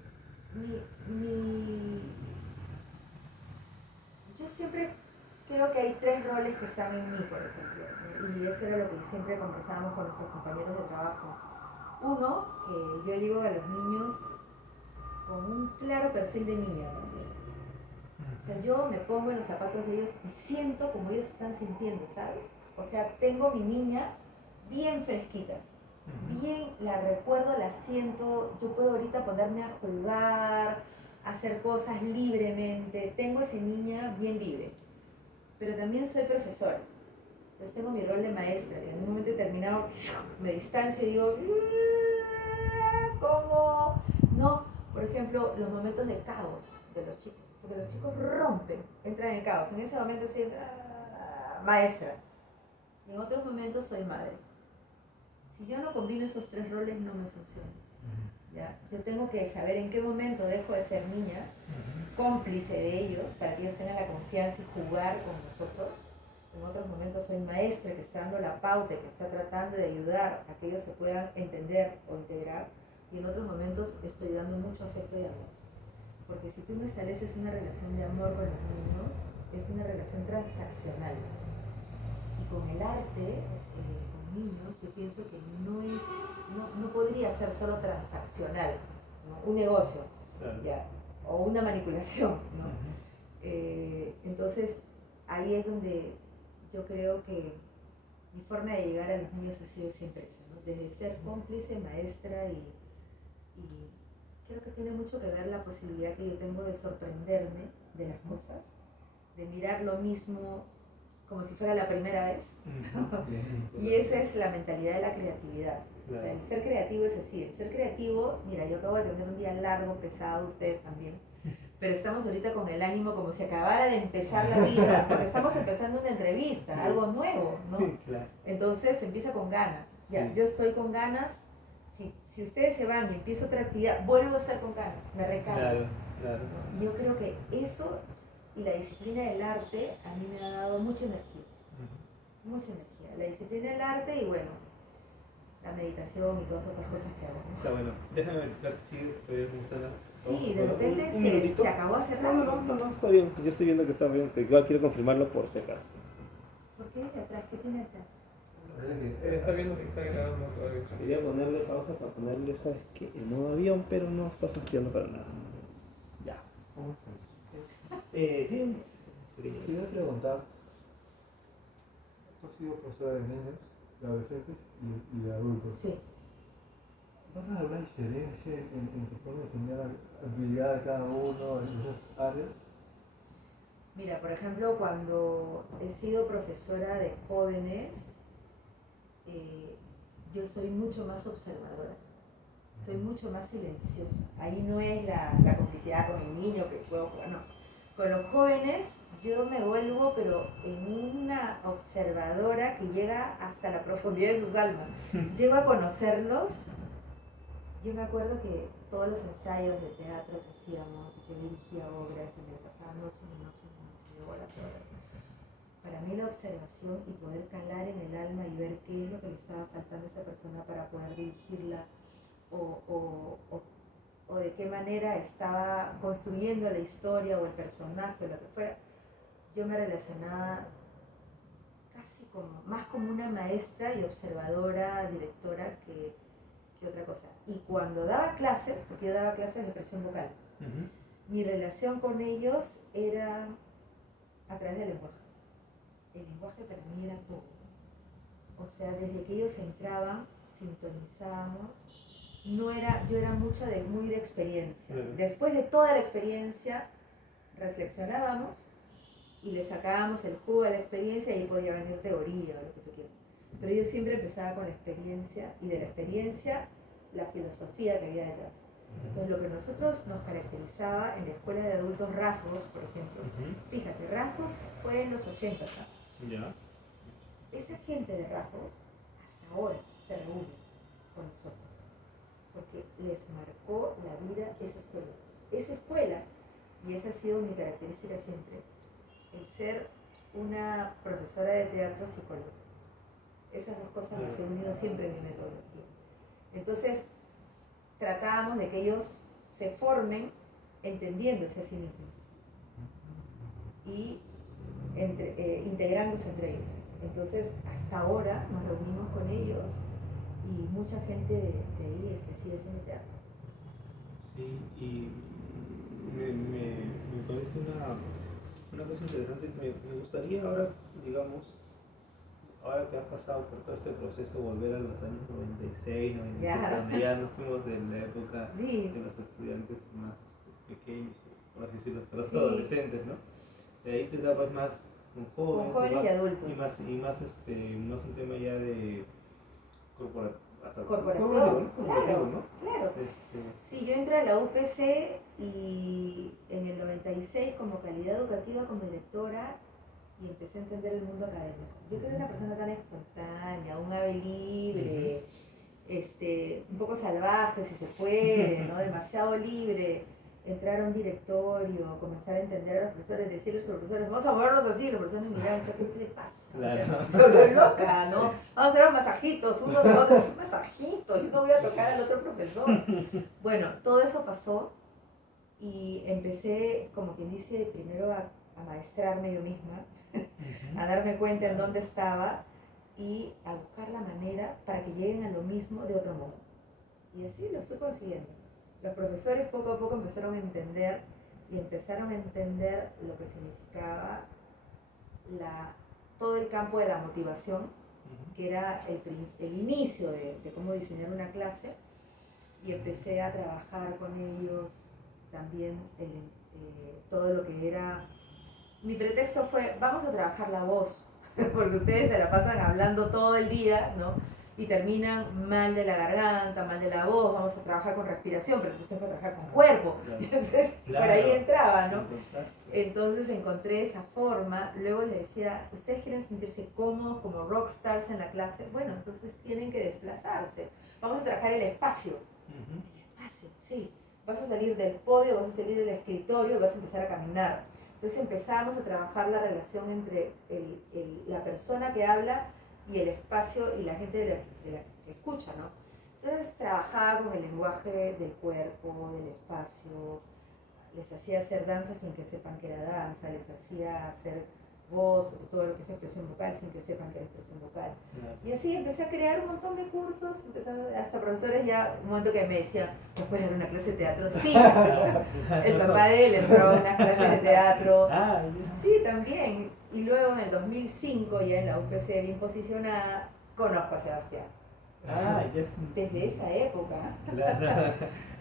Yo siempre creo que hay 3 roles que están en mí, por ejemplo, y eso era lo que siempre conversábamos con nuestros compañeros de trabajo. Uno, que yo llego a los niños con un claro perfil de niña también. O sea, yo me pongo en los zapatos de ellos y siento como ellos están sintiendo, ¿sabes? O sea, tengo mi niña bien fresquita, bien, la recuerdo, la siento, yo puedo ahorita ponerme a jugar, a hacer cosas libremente, tengo esa niña bien libre, pero también soy profesora, entonces tengo mi rol de maestra, y en un momento determinado me distancio y digo, ¿cómo? No, Por ejemplo, los momentos de caos de los chicos, porque los chicos rompen, entran en caos. En ese momento sí, maestra. Y en otros momentos soy madre. Si yo no combino esos tres roles, no me funciona. ¿Ya? Yo tengo que saber en qué momento dejo de ser niña, cómplice de ellos, para que ellos tengan la confianza y jugar con nosotros. En otros momentos soy maestra que está dando la pauta, que está tratando de ayudar a que ellos se puedan entender o integrar. Y en otros momentos estoy dando mucho afecto y amor. Porque si tú no estableces una relación de amor con los niños, es una relación transaccional. Y con el arte, con niños, yo pienso que no podría ser solo transaccional, ¿no? Un negocio, Claro. ¿ya? O una manipulación, ¿no? Entonces, ahí es donde yo creo que mi forma de llegar a los niños ha sido siempre esa, ¿no? Desde ser cómplice, maestra y creo que tiene mucho que ver la posibilidad que yo tengo de sorprenderme de las cosas, de mirar lo mismo como si fuera la primera vez. Y esa es la mentalidad de la creatividad. O sea, el ser creativo es así. El ser creativo, mira, yo acabo de tener un día largo, pesado, ustedes también, pero estamos ahorita con el ánimo como si acabara de empezar la vida, porque estamos empezando una entrevista, Sí. algo nuevo, ¿no? Claro. Entonces empieza con ganas. Ya, Sí. yo estoy con ganas. Si ustedes se van y empiezo otra actividad, vuelvo a estar con ganas, me recargo. Claro, claro. Y yo creo que eso y la disciplina del arte a mí me ha dado mucha energía. Mucha energía. La disciplina del arte y bueno, la meditación y todas otras cosas que hago. Está bueno. Déjame verificar si sigue todavía como está. Sí, de repente un minutito. se acabó hace No, rato. no, está bien. Yo estoy viendo que está bien, pero igual quiero confirmarlo por si acaso. ¿Por qué de atrás? ¿Qué tiene atrás? Él está viendo si está grabando todavía. Quería ponerle pausa para ponerle, ¿sabes qué? El modo avión, pero no está fastidiando para nada. Ya. ¿Cómo estás? Sí. Te iba a preguntar, tú has sido profesora de niños, de adolescentes y de adultos. Sí. ¿Notas alguna diferencia en tu forma de enseñar a tu llegada a cada uno en esas áreas? Mira, por ejemplo, cuando he sido profesora de jóvenes, yo soy mucho más observadora, soy mucho más silenciosa. Ahí no es la complicidad con el niño que puedo jugar, no. Con los jóvenes yo me vuelvo, pero en una observadora que llega hasta la profundidad de sus almas. Llego a conocerlos. Yo me acuerdo que todos los ensayos de teatro que hacíamos, yo dirigía obras y me pasaba noche y noche, horas. Para mí la observación y poder calar en el alma y ver qué es lo que le estaba faltando a esa persona para poder dirigirla o de qué manera estaba construyendo la historia o el personaje o lo que fuera, yo me relacionaba casi más como una maestra y observadora, directora que otra cosa. Y cuando daba clases, porque yo daba clases de expresión vocal, mi relación con ellos era a través del lenguaje. El lenguaje para mí era todo. O sea, desde que ellos entraban, sintonizábamos. Yo era muy de experiencia. Después de toda la experiencia, reflexionábamos y le sacábamos el jugo a la experiencia y ahí podía venir teoría o lo que tú quieras. Pero yo siempre empezaba con la experiencia y de la experiencia la filosofía que había detrás. Entonces lo que nosotros nos caracterizaba en la escuela de adultos, Rasgos, por ejemplo, fíjate, Rasgos fue en los 80, ¿sabes? Ya. Esa gente de Rasgos hasta ahora se reúne con nosotros, porque les marcó la vida esa escuela. Esa escuela, y esa ha sido mi característica siempre, el ser una profesora de teatro psicóloga. Esas dos cosas las he unido siempre en mi metodología. Entonces, tratábamos de que ellos se formen entendiéndose a sí mismos y integrándose entre ellos. Entonces, hasta ahora nos reunimos con ellos y mucha gente de ahí sigue haciendo teatro. Sí, y me parece una cosa interesante que me gustaría ahora, digamos, ahora que has pasado por todo este proceso, volver a los años 96, 97, donde ya nos fuimos de la época Sí. de los estudiantes más pequeños, por así decirlo, hasta los Sí. adolescentes, ¿no? De ahí te dabas más con jóvenes, Con jóvenes y adultos. y más un tema ya de hasta Corporación, corporativo, ¿no? claro. Sí, yo entré a la UPC y en el 96 como calidad educativa, como directora, y empecé a entender el mundo académico. Yo que era una persona tan espontánea, un ave libre, un poco salvaje si se puede, ¿no? Demasiado libre. Entrar a un directorio, comenzar a entender a los profesores, decirles a los profesores, vamos a movernos así, los profesores miraban, ¿qué le pasa? Claro. O sea, se volvió loca, ¿no? Vamos a hacer los masajitos, unos a otros, un masajito, yo no voy a tocar al otro profesor. Bueno, todo eso pasó y empecé, como quien dice, primero a maestrarme yo misma, a darme cuenta en dónde estaba y a buscar la manera para que lleguen a lo mismo de otro modo. Y así lo fui consiguiendo. Los profesores poco a poco empezaron a entender y empezaron a entender lo que significaba todo el campo de la motivación, que era el inicio de cómo diseñar una clase, y empecé a trabajar con ellos también todo lo que era... Mi pretexto fue, vamos a trabajar la voz, porque ustedes se la pasan hablando todo el día, ¿no? Y terminan mal de la garganta, mal de la voz, vamos a trabajar con respiración, pero ustedes van a trabajar con cuerpo. Entonces, por ahí entraba, ¿no? Entonces encontré esa forma, luego le decía, ¿ustedes quieren sentirse cómodos como rockstars en la clase? Bueno, entonces tienen que desplazarse. Vamos a trabajar el espacio. El espacio, sí. Vas a salir del podio, vas a salir del escritorio y vas a empezar a caminar. Entonces empezamos a trabajar la relación entre la persona que habla y el espacio y la gente de la que escucha, ¿no? Entonces trabajaba con el lenguaje del cuerpo, del espacio, les hacía hacer danza sin que sepan que era danza, les hacía hacer voz, todo lo que es expresión vocal sin que sepan que era expresión vocal. Y así empecé a crear un montón de cursos, hasta profesores ya, un momento que me decían, ¿nos puedes dar una clase de teatro? Sí, el papá de él entró a una clase de teatro. Sí, también. Y luego en el 2005, ya en la UPC bien posicionada, conozco a Sebastián. Desde esa época,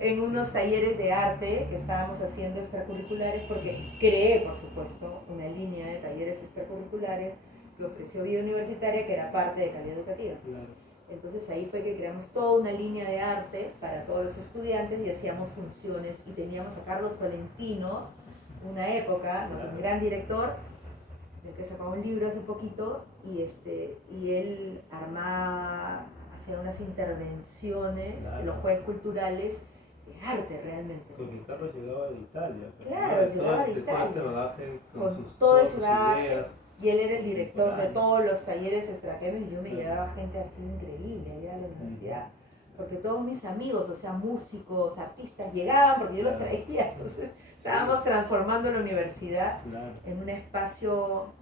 en unos talleres de arte que estábamos haciendo extracurriculares, porque creé, por supuesto, una línea de talleres extracurriculares que ofreció Vida Universitaria, que era parte de calidad educativa. Entonces ahí fue que creamos toda una línea de arte para todos los estudiantes y hacíamos funciones, y teníamos a Carlos Tolentino, una época, ¿no? Un gran director, del que sacó un libro hace poquito, y él hacía unas intervenciones en los jueves culturales de arte realmente. Porque Carlos llegaba de Italia. Claro, llegaba de Italia. Todo este bagaje con todo ese sus bagaje. ideas. Y él era el director de todos los talleres estratégicos, y yo me llevaba gente así increíble allá a la universidad. Porque todos mis amigos, o sea, músicos, artistas, llegaban porque yo los traía. Entonces estábamos transformando la universidad en un espacio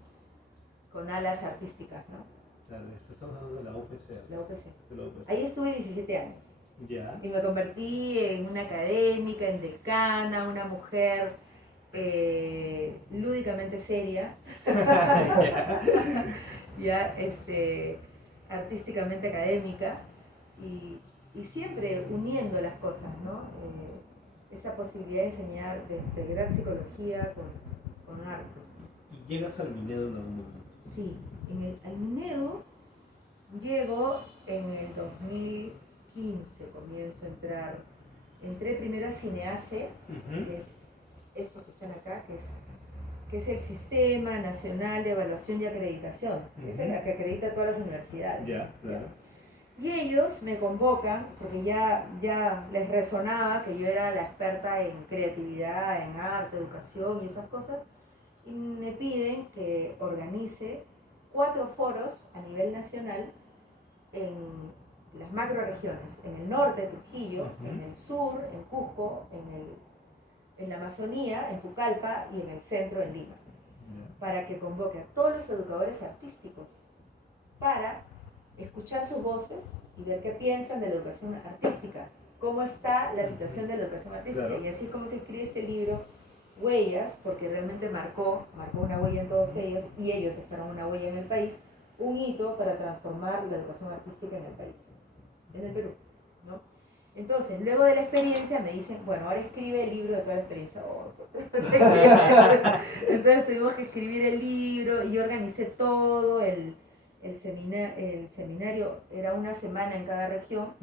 con alas artísticas, ¿no? Claro, estamos hablando de la UPC. La UPC. De la UPC. Ahí estuve 17 años. Ya. Y me convertí en una académica, en decana, una mujer lúdicamente seria. Ya, artísticamente académica. Y siempre uniendo las cosas, ¿no? Esa posibilidad de enseñar, de integrar psicología con arte. ¿Y llegas al Minedo en algún momento? Sí, al Minedo llego en el 2015, comienzo a entrar. Entré primero a Cineace, que es eso que están acá, que es el Sistema Nacional de Evaluación y Acreditación, que es la que acredita a todas las universidades. Ya, claro. Y ellos me convocan, porque ya les resonaba que yo era la experta en creatividad, en arte, educación y esas cosas, y me piden que organice 4 foros a nivel nacional en las macroregiones, en el norte, Trujillo, en el sur, en Cusco, en la Amazonía, en Pucallpa y en el centro, en Lima, para que convoque a todos los educadores artísticos para escuchar sus voces y ver qué piensan de la educación artística, cómo está la situación de la educación artística. Claro. Y así como se escribe este libro, Huellas, porque realmente marcó una huella en todos ellos, y ellos dejaron una huella en el país, un hito para transformar la educación artística en el país, en el Perú, ¿no? Entonces, luego de la experiencia me dicen, bueno, ahora escribe el libro de toda la experiencia. Entonces tuvimos que escribir el libro, y yo organicé todo el el seminario era una semana en cada región,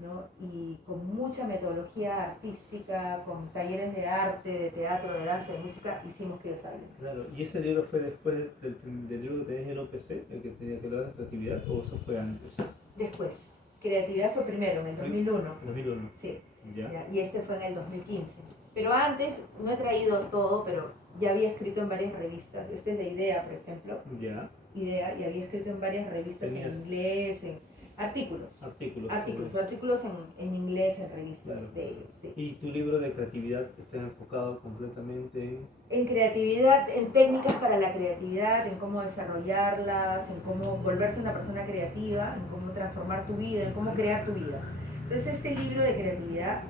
¿no? Y con mucha metodología artística, con talleres de arte, de teatro, de danza, de música, hicimos que ellos hablen. Claro, ¿y ese libro fue después del libro que tenías en OPC, el que tenía que hablar de creatividad, o eso fue antes? Después, creatividad fue primero, en el 2001. 2001. Sí, Ya. ya, y este fue en el 2015. Pero antes, no he traído todo, pero ya había escrito en varias revistas. Este es de IDEA, por ejemplo. Ya. IDEA, y había escrito en varias revistas en inglés, en artículos. Artículos en inglés, en revistas Claro. de ellos. Sí. ¿Y tu libro de creatividad está enfocado completamente En creatividad, en técnicas para la creatividad, en cómo desarrollarlas, en cómo volverse una persona creativa, en cómo transformar tu vida, en cómo crear tu vida? Entonces este libro de creatividad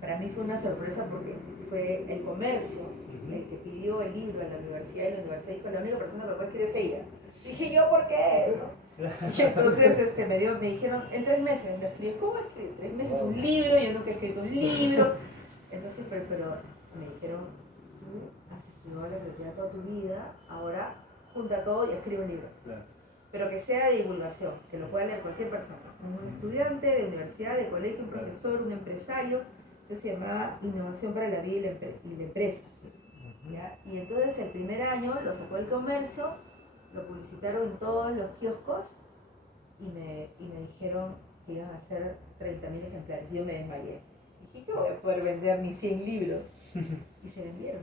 para mí fue una sorpresa porque fue el comercio el que pidió el libro en la universidad, y la universidad dijo: la única persona que lo puede escribir es ella. Dije yo: ¿por qué? ¿No? Y entonces me dijeron: en 3 meses lo escribí. ¿Cómo escribir? 3 meses un libro, yo nunca he escrito un libro. Entonces, pero me dijeron: tú has estudiado la creatividad toda tu vida, ahora junta todo y escribe un libro. Claro. Pero que sea de divulgación, que lo pueda leer cualquier persona, un estudiante de universidad, de colegio, un profesor, un empresario. Entonces se llamaba Innovación para la Vida y la Empresa. ¿Ya? Y entonces el primer año lo sacó el comercio, lo publicitaron en todos los kioscos y me dijeron que iban a ser 30.000 ejemplares. Y yo me desmayé. Dije: ¿qué voy a poder vender ni 100 libros? Y se vendieron.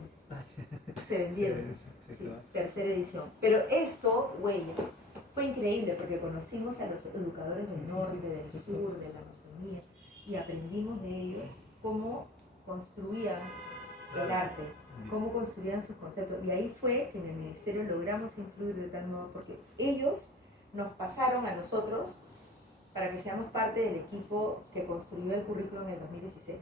Se vendieron. Sí, tercera edición. Pero esto, Huellas, fue increíble porque conocimos a los educadores del norte, del sur, de la Amazonía, y aprendimos de ellos cómo construían el arte, cómo construían sus conceptos. Y ahí fue que en el ministerio logramos influir de tal modo, porque ellos nos pasaron a nosotros para que seamos parte del equipo que construyó el currículo en el 2016.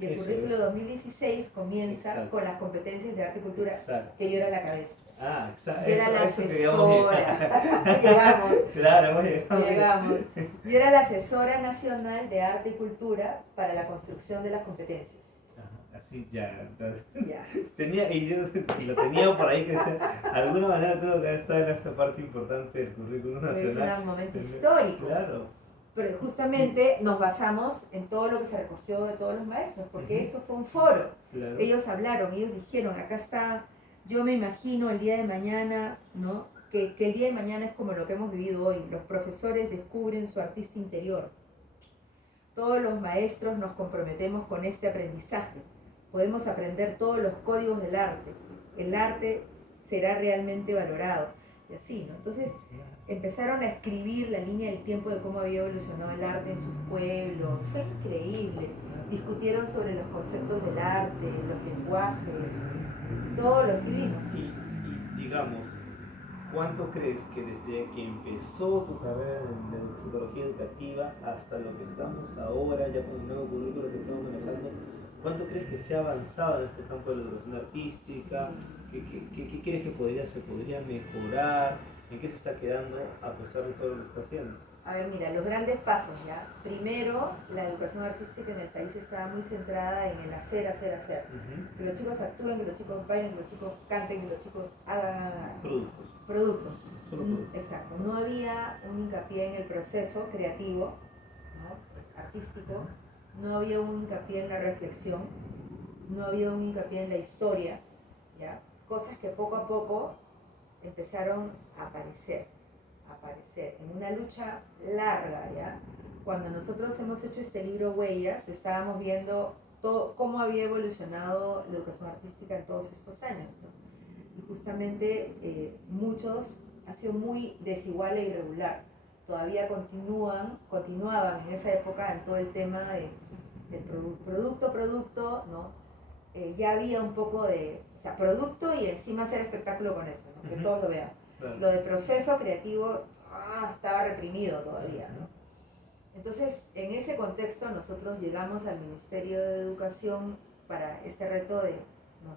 Y el currículo 2016 comienza con las competencias de arte y cultura, que yo era la cabeza. Exacto. Yo era la asesora. Llegamos. Claro, llegamos. Yo era la asesora nacional de arte y cultura para la construcción de las competencias. Así ya. Ya. Y lo tenía por ahí que de alguna manera tuvo que haber estado en esta parte importante del currículum nacional. Es un momento histórico. Claro. Pero justamente nos basamos en todo lo que se recogió de todos los maestros, porque esto fue un foro. Claro. Ellos hablaron, ellos dijeron: acá está, yo me imagino el día de mañana, ¿no? Que el día de mañana es como lo que hemos vivido hoy. Los profesores descubren su artista interior. Todos los maestros nos comprometemos con este aprendizaje. Podemos aprender todos los códigos del arte. El arte será realmente valorado. Y así, ¿no? Entonces empezaron a escribir la línea del tiempo de cómo había evolucionado el arte en sus pueblos. Fue increíble. Discutieron sobre los conceptos del arte, los lenguajes. Todo lo escribimos. Y digamos, ¿cuánto crees que desde que empezó tu carrera en psicología educativa hasta lo que estamos ahora, ya con el nuevo currículo que estamos manejando, cuánto crees que se ha avanzado en este campo de la educación artística? ¿Qué crees que se podría mejorar? ¿En qué se está quedando a pesar de todo lo que está haciendo? A ver, mira, los grandes pasos, ¿ya? Primero, la educación artística en el país estaba muy centrada en el hacer. Que los chicos actúen, que los chicos bailen, que los chicos canten, que los chicos hagan productos. Solo productos. Exacto. No había un hincapié en el proceso creativo, ¿no? Artístico. No había un hincapié en la reflexión. No había un hincapié en la historia, ¿ya? Cosas que poco a poco empezaron a aparecer en una lucha larga, ¿ya? Cuando nosotros hemos hecho este libro Huellas, estábamos viendo cómo había evolucionado la educación artística en todos estos años, ¿no? Y justamente muchos ha sido muy desigual e irregular. Todavía continuaban en esa época en todo el tema del producto, ¿no? Ya había un poco de, producto y encima hacer espectáculo con eso, ¿no? Que todos lo vean. Claro. Lo de proceso creativo estaba reprimido todavía, ¿no? Entonces, en ese contexto nosotros llegamos al Ministerio de Educación para este reto de, no,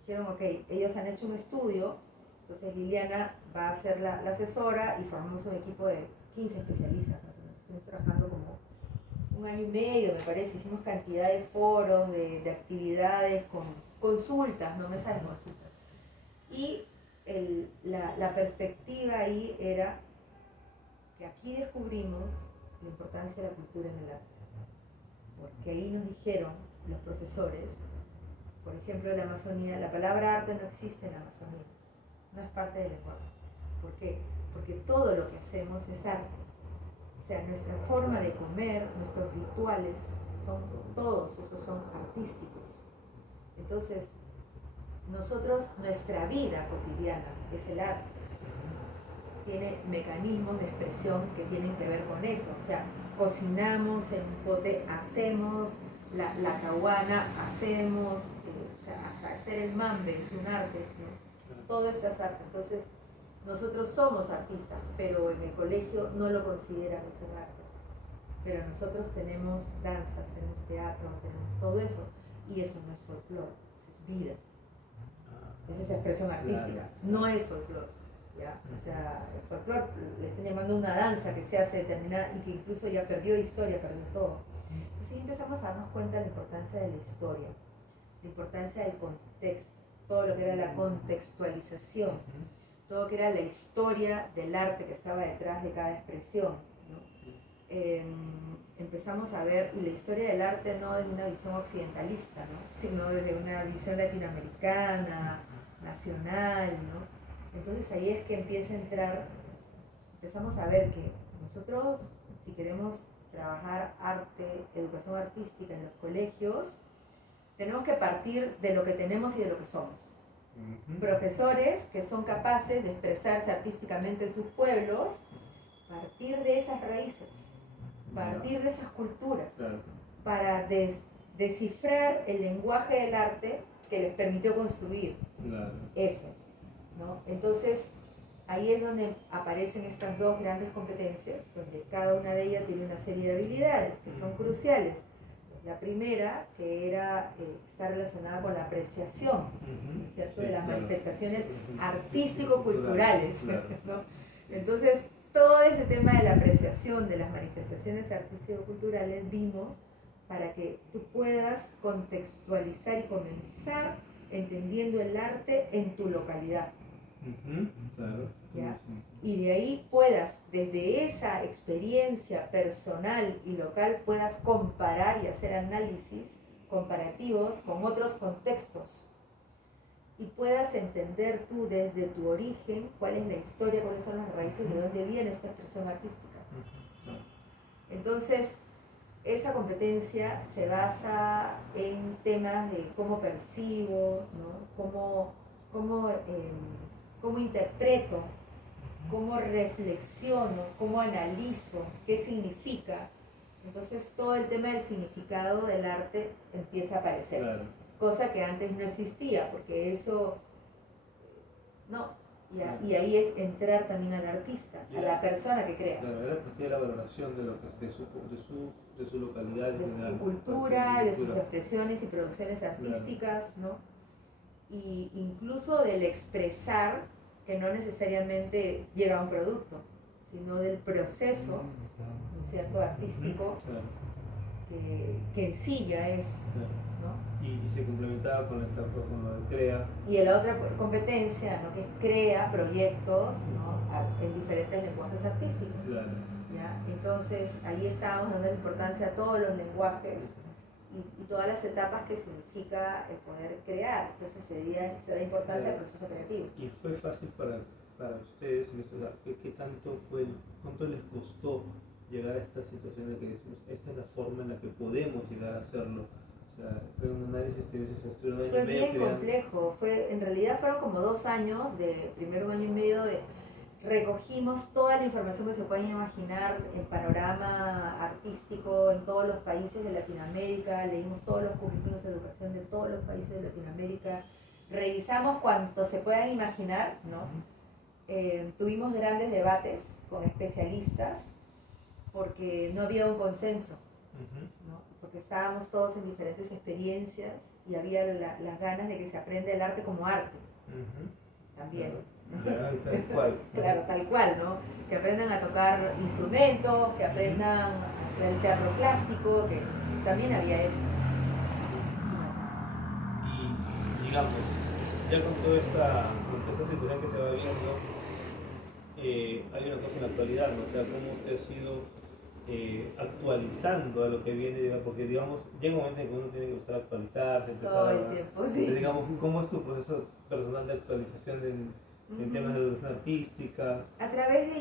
dijeron: ok, ellos han hecho un estudio, entonces Liliana va a ser la asesora y formamos un equipo de 15 especialistas, ¿no? Estuvimos trabajando como 1 año y medio, me parece. Hicimos cantidad de foros, de actividades, con consultas, no mesas de consultas. Y la perspectiva ahí era que aquí descubrimos la importancia de la cultura en el arte. Porque ahí nos dijeron los profesores, por ejemplo, en la Amazonía, la palabra arte no existe en la Amazonía, no es parte del lenguaje. ¿Por qué? Porque todo lo que hacemos es arte. O sea, nuestra forma de comer, nuestros rituales, todos esos son artísticos. Entonces, nuestra vida cotidiana es el arte. Tiene mecanismos de expresión que tienen que ver con eso. O sea, cocinamos en un pote, hacemos la caguana, hacemos, o sea, hasta hacer el mambe es un arte, ¿no? Todo eso es arte. Entonces, nosotros somos artistas, pero en el colegio no lo consideran eso un arte. Pero nosotros tenemos danzas, tenemos teatro, tenemos todo eso, y eso no es folclore, eso es vida. Esa es expresión artística, no es folclore. ¿Ya? O sea, el folclore le están llamando una danza que se hace determinada y que incluso ya perdió historia, perdió todo. Entonces ahí empezamos a darnos cuenta de la importancia de la historia, la importancia del contexto, todo lo que era la contextualización, todo lo que era la historia del arte que estaba detrás de cada expresión, ¿no? Empezamos a ver, y la historia del arte no desde una visión occidentalista, ¿no? Sino desde una visión latinoamericana, nacional, ¿no? Entonces ahí es que empezamos a ver que nosotros, si queremos trabajar arte, educación artística en los colegios, tenemos que partir de lo que tenemos y de lo que somos. Profesores que son capaces de expresarse artísticamente en sus pueblos, partir de esas raíces, partir de esas culturas, para descifrar el lenguaje del arte que les permitió construir eso, ¿no? Entonces, ahí es donde aparecen estas dos grandes competencias, donde cada una de ellas tiene una serie de habilidades que son cruciales. La primera, que está relacionada con la apreciación, ¿cierto? De las manifestaciones artístico-culturales, ¿no? Entonces, todo ese tema de la apreciación de las manifestaciones artístico-culturales vimos para que tú puedas contextualizar y comenzar entendiendo el arte en tu localidad. Claro. ¿Ya? Y de ahí puedas, desde esa experiencia personal y local, puedas comparar y hacer análisis comparativos con otros contextos. Y puedas entender tú desde tu origen cuál es la historia, cuáles son las raíces, de dónde viene esta expresión artística. Entonces, esa competencia se basa en temas de cómo percibo, ¿no? Cómo interpreto, cómo reflexiono, cómo analizo, qué significa. Entonces todo el tema del significado del arte empieza a aparecer, cosa que antes no existía, porque eso, no, y ahí es entrar también al artista, a la persona que crea. Claro, era cuestión de la valoración de su localidad, de su cultura, de sus expresiones y producciones artísticas, ¿no? Y incluso del expresar, que no necesariamente llega a un producto, sino del proceso, ¿no es cierto?, artístico, que en sí ya es, ¿no? Y se complementaba con lo de crea. Y la otra competencia, ¿no?, que es crea proyectos, ¿no?, en diferentes lenguajes artísticos. ¿Ya? Entonces ahí estábamos dando importancia a todos los lenguajes y todas las etapas que significa el poder crear. Entonces se da importancia al proceso creativo. ¿Y fue fácil para ustedes en esto? ¿Cuánto les costó llegar a esta situación de que decimos, esta es la forma en la que podemos llegar a hacerlo? O sea, fue un análisis que fue bien complejo. En realidad fueron como 2 años, primero 1 año y medio recogimos toda la información que se pueden imaginar en panorama artístico en todos los países de Latinoamérica, leímos todos los currículos de educación de todos los países de Latinoamérica, revisamos cuanto se puedan imaginar, ¿no? Tuvimos grandes debates con especialistas porque no había un consenso, ¿no? Porque estábamos todos en diferentes experiencias y había las ganas de que se aprenda el arte como arte, también. Tal cual. Claro, tal cual, ¿no? Que aprendan a tocar instrumentos, que aprendan a hacer el teatro clásico, que también había eso. Y digamos, ya con toda esta situación que se va viendo, hay una cosa en la actualidad, ¿no? O sea, cómo te has ido actualizando a lo que viene, digamos, porque digamos, llega un momento en que uno tiene que empezar a actualizarse, empezar Todo a... el tiempo, sí. Entonces, digamos, ¿cómo es tu proceso personal de actualización en temas de educación artística? A través de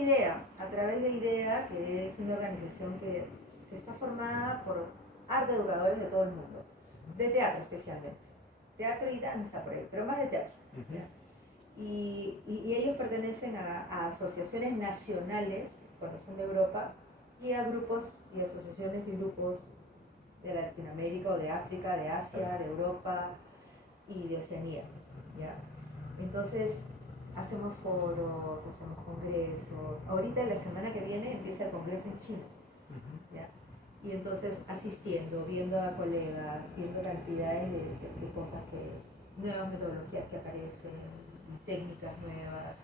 IDEA, que es una organización que está formada por arte educadores de todo el mundo, de teatro especialmente, teatro y danza por ahí, pero más de teatro. ¿Ya? Y ellos pertenecen a asociaciones nacionales, cuando son de Europa, y a grupos y asociaciones y grupos de Latinoamérica o de África, de Asia, de Europa y de Oceanía. ¿Ya? Entonces, hacemos foros, hacemos congresos. Ahorita, la semana que viene, empieza el congreso en China. ¿Ya? Y entonces, asistiendo, viendo a colegas, viendo cantidades de cosas nuevas metodologías que aparecen, y técnicas nuevas.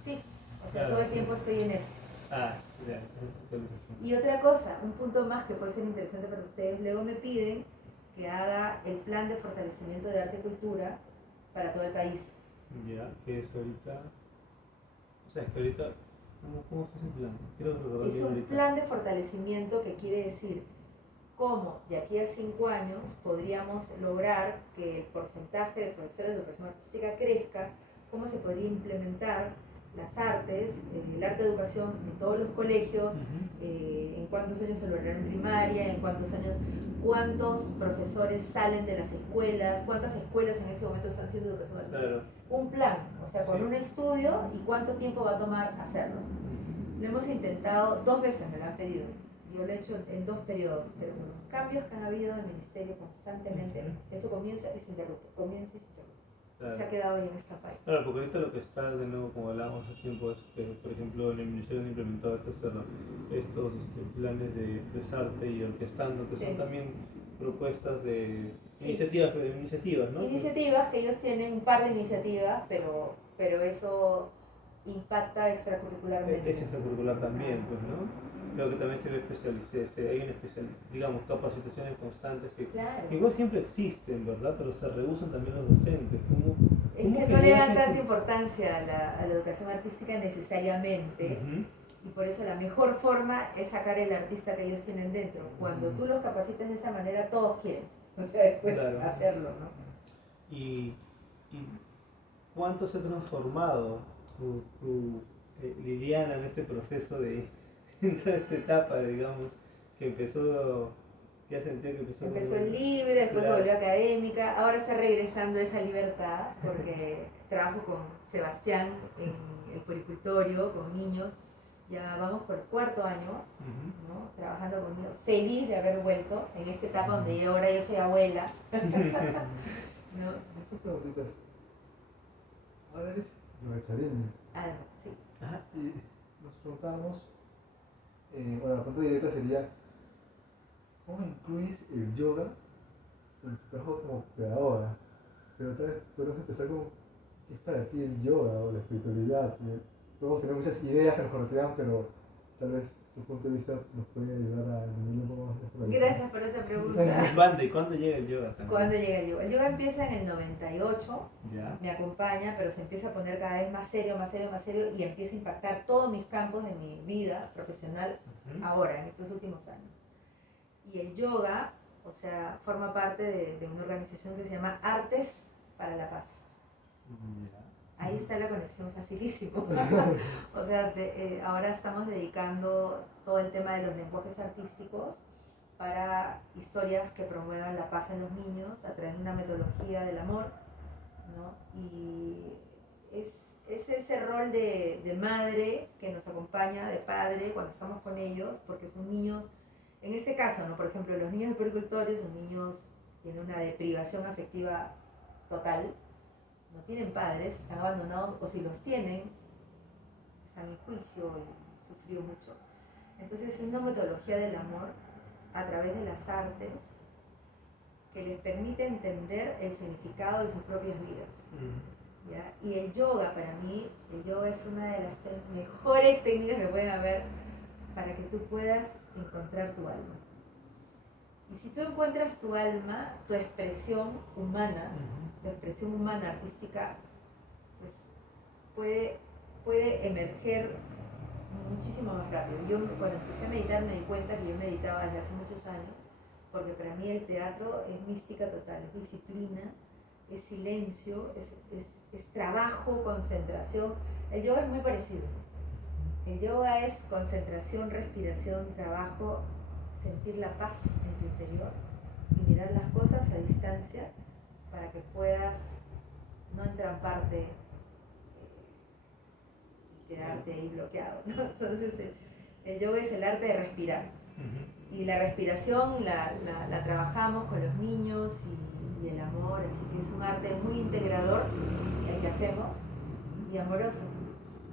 Sí, o sea, Claro, todo el tiempo estoy en eso. Ah, sí, ya, esta actualización. Y otra cosa, un punto más que puede ser interesante para ustedes, luego me piden que haga el plan de fortalecimiento de arte y cultura para todo el país. Ya, que es ahorita... O sea, es que ahorita... ¿Cómo fue ese plan? Quiero recordar Es bien un ahorita. plan de fortalecimiento que quiere decir cómo de aquí a 5 años podríamos lograr que el porcentaje de profesores de educación artística crezca, cómo se podría implementar las artes, el arte de educación en todos los colegios, en cuántos años se logrará en primaria, en cuántos profesores salen de las escuelas, cuántas escuelas en este momento están haciendo educación artística. Claro. Un plan, o sea, con Sí. un estudio y cuánto tiempo va a tomar hacerlo. Lo hemos intentado 2 veces, me lo han pedido. Yo lo he hecho en 2 periodos, pero con los cambios que han habido en el ministerio constantemente, eso comienza y se interrumpe, comienza y se interrumpe. Claro. Se ha quedado ahí en esta parte. Claro, porque ahorita lo que está, de nuevo, como hablábamos hace tiempo, es que, por ejemplo, en el ministerio han implementado estos planes de arte y orquestando, que Sí. son también propuestas de Sí. iniciativas, ¿no? Iniciativas, que ellos tienen un par de iniciativas, pero eso impacta extracurricularmente. Es extracurricular también, pues, ¿no? Creo que también se ve hay una digamos, capacitaciones constantes que Claro. igual siempre existen, ¿verdad? Pero se rehusan también los docentes. ¿Cómo Es que no le generas dan ese- tanta importancia a la educación artística necesariamente. Ujú. Y por eso la mejor forma es sacar el artista que ellos tienen dentro. Cuando tú los capacitas de esa manera, todos quieren. O sea, después Claro. hacerlo, ¿no? Y cuánto se ha transformado Liliana en este proceso en toda esta etapa, digamos, que empezó, que has sentido que empezó... Empezó en libre, después Claro. volvió académica, ahora está regresando esa libertad porque trabajo con Sebastián en el puricultorio, con niños. Ya vamos por el 4º año, Ujú. ¿no? Trabajando con niños, feliz de haber vuelto en esta etapa donde yo ahora yo soy abuela. ¿No? Dos preguntitas. Ahora eres yogacharín. Ah, sí. Ajá. Y nos preguntábamos, bueno, la pregunta directa sería, ¿cómo incluyes el yoga en tu trabajo como pedagoga? Pero tal vez podemos empezar con, ¿qué es para ti el yoga o la espiritualidad? Podemos tener muchas ideas que nos corretean, pero tal vez tu punto de vista nos puede ayudar a entender un poco más de esto. Gracias por esa pregunta. ¿Cuándo? ¿Y cuándo llega el yoga también? ¿Cuándo llega el yoga? El yoga empieza en el 98, Ya. me acompaña, pero se empieza a poner cada vez más serio, más serio, más serio y empieza a impactar todos mis campos de mi vida profesional Ujú. ahora, en estos últimos años. Y el yoga, o sea, forma parte de una organización que se llama Artes para la Paz. Ya. Ahí está la conexión facilísimo. O sea, ahora estamos dedicando todo el tema de los lenguajes artísticos para historias que promuevan la paz en los niños a través de una metodología del amor, ¿no? Y es ese rol de madre que nos acompaña, de padre, cuando estamos con ellos, porque son niños, en este caso, ¿no? Por ejemplo, los niños de puricultorio son niños que tienen una deprivación afectiva total, no tienen padres, están abandonados, o si los tienen, están en juicio y sufrió mucho. Entonces es una metodología del amor a través de las artes que les permite entender el significado de sus propias vidas. ¿Ya? Y el yoga, para mí, el yoga es una de las mejores técnicas que pueden haber para que tú puedas encontrar tu alma. Y si tú encuentras tu alma, tu expresión humana, Ujú. la expresión humana artística, pues puede puede emerger muchísimo más rápido. Yo cuando empecé a meditar me di cuenta que yo meditaba desde hace muchos años, porque para mí el teatro es mística total, es disciplina, es silencio, es trabajo, concentración. El yoga es muy parecido. El yoga es concentración, respiración, trabajo, sentir la paz en tu interior y mirar las cosas a distancia para que puedas no entramparte y quedarte ahí bloqueado, ¿no? Entonces el yoga es el arte de respirar. Y la respiración la trabajamos con los niños y el amor, así que es un arte muy integrador el que hacemos y amoroso.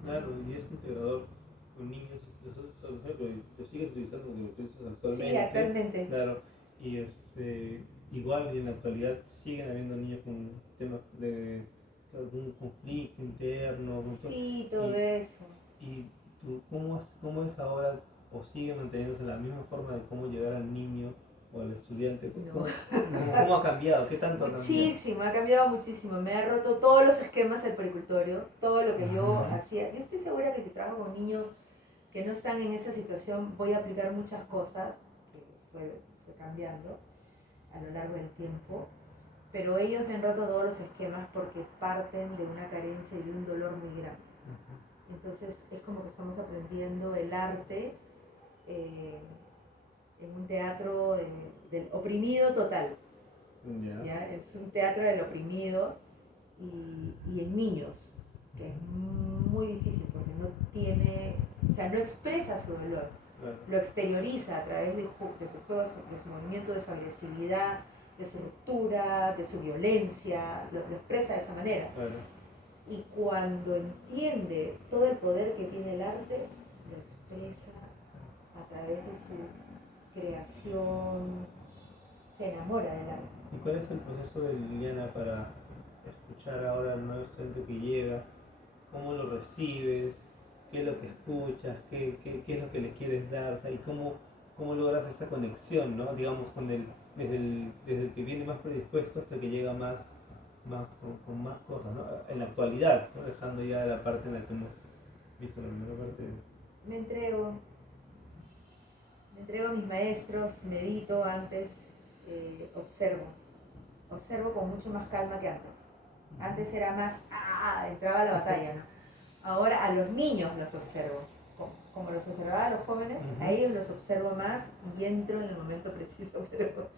Claro, y es integrador con niños, nosotros, por ejemplo, te sigues utilizando lo que utilizas actualmente. Sí, actualmente. Claro, y igual y en la actualidad siguen habiendo niños con temas de algún conflicto interno. Sí, todo y, eso. ¿Y tú cómo es ahora o sigue manteniéndose la misma forma de cómo llegar al niño o al estudiante? ¿Cómo ha cambiado? ¿Qué tanto ha cambiado? Muchísimo, ha cambiado muchísimo. Me ha roto todos los esquemas del pericultorio, todo lo que yo hacía. Yo estoy segura que si trabajo con niños que no están en esa situación, voy a aplicar muchas cosas que fue cambiando a lo largo del tiempo. Pero ellos me han roto todos los esquemas porque parten de una carencia y de un dolor muy grande. Entonces es como que estamos aprendiendo el arte en un teatro del oprimido total. ¿Ya? Es un teatro del oprimido y en niños, que es muy difícil porque no tiene, o sea, no expresa su dolor, lo exterioriza a través de sus juegos, de su movimiento, de su agresividad, de su ruptura, de su violencia, lo expresa de esa manera. Y cuando entiende todo el poder que tiene el arte, lo expresa a través de su creación, se enamora del arte. ¿Y cuál es el proceso de Liliana para escuchar ahora al nuevo estudiante que llega? ¿Cómo lo recibes? ¿Qué es lo que escuchas? ¿Qué es lo que le quieres dar? O sea, ¿y cómo logras esta conexión, ¿no? Digamos, desde el que viene más predispuesto hasta el que llega con más cosas, ¿no? En la actualidad, ¿no? Dejando ya la parte en la que hemos visto la primera parte. Me entrego a mis maestros, medito antes, observo con mucho más calma que antes. Antes era más, entraba a la batalla, ¿no? Ahora a los niños los observo, como los observaba a los jóvenes, a ellos los observo más y entro en el momento preciso, pero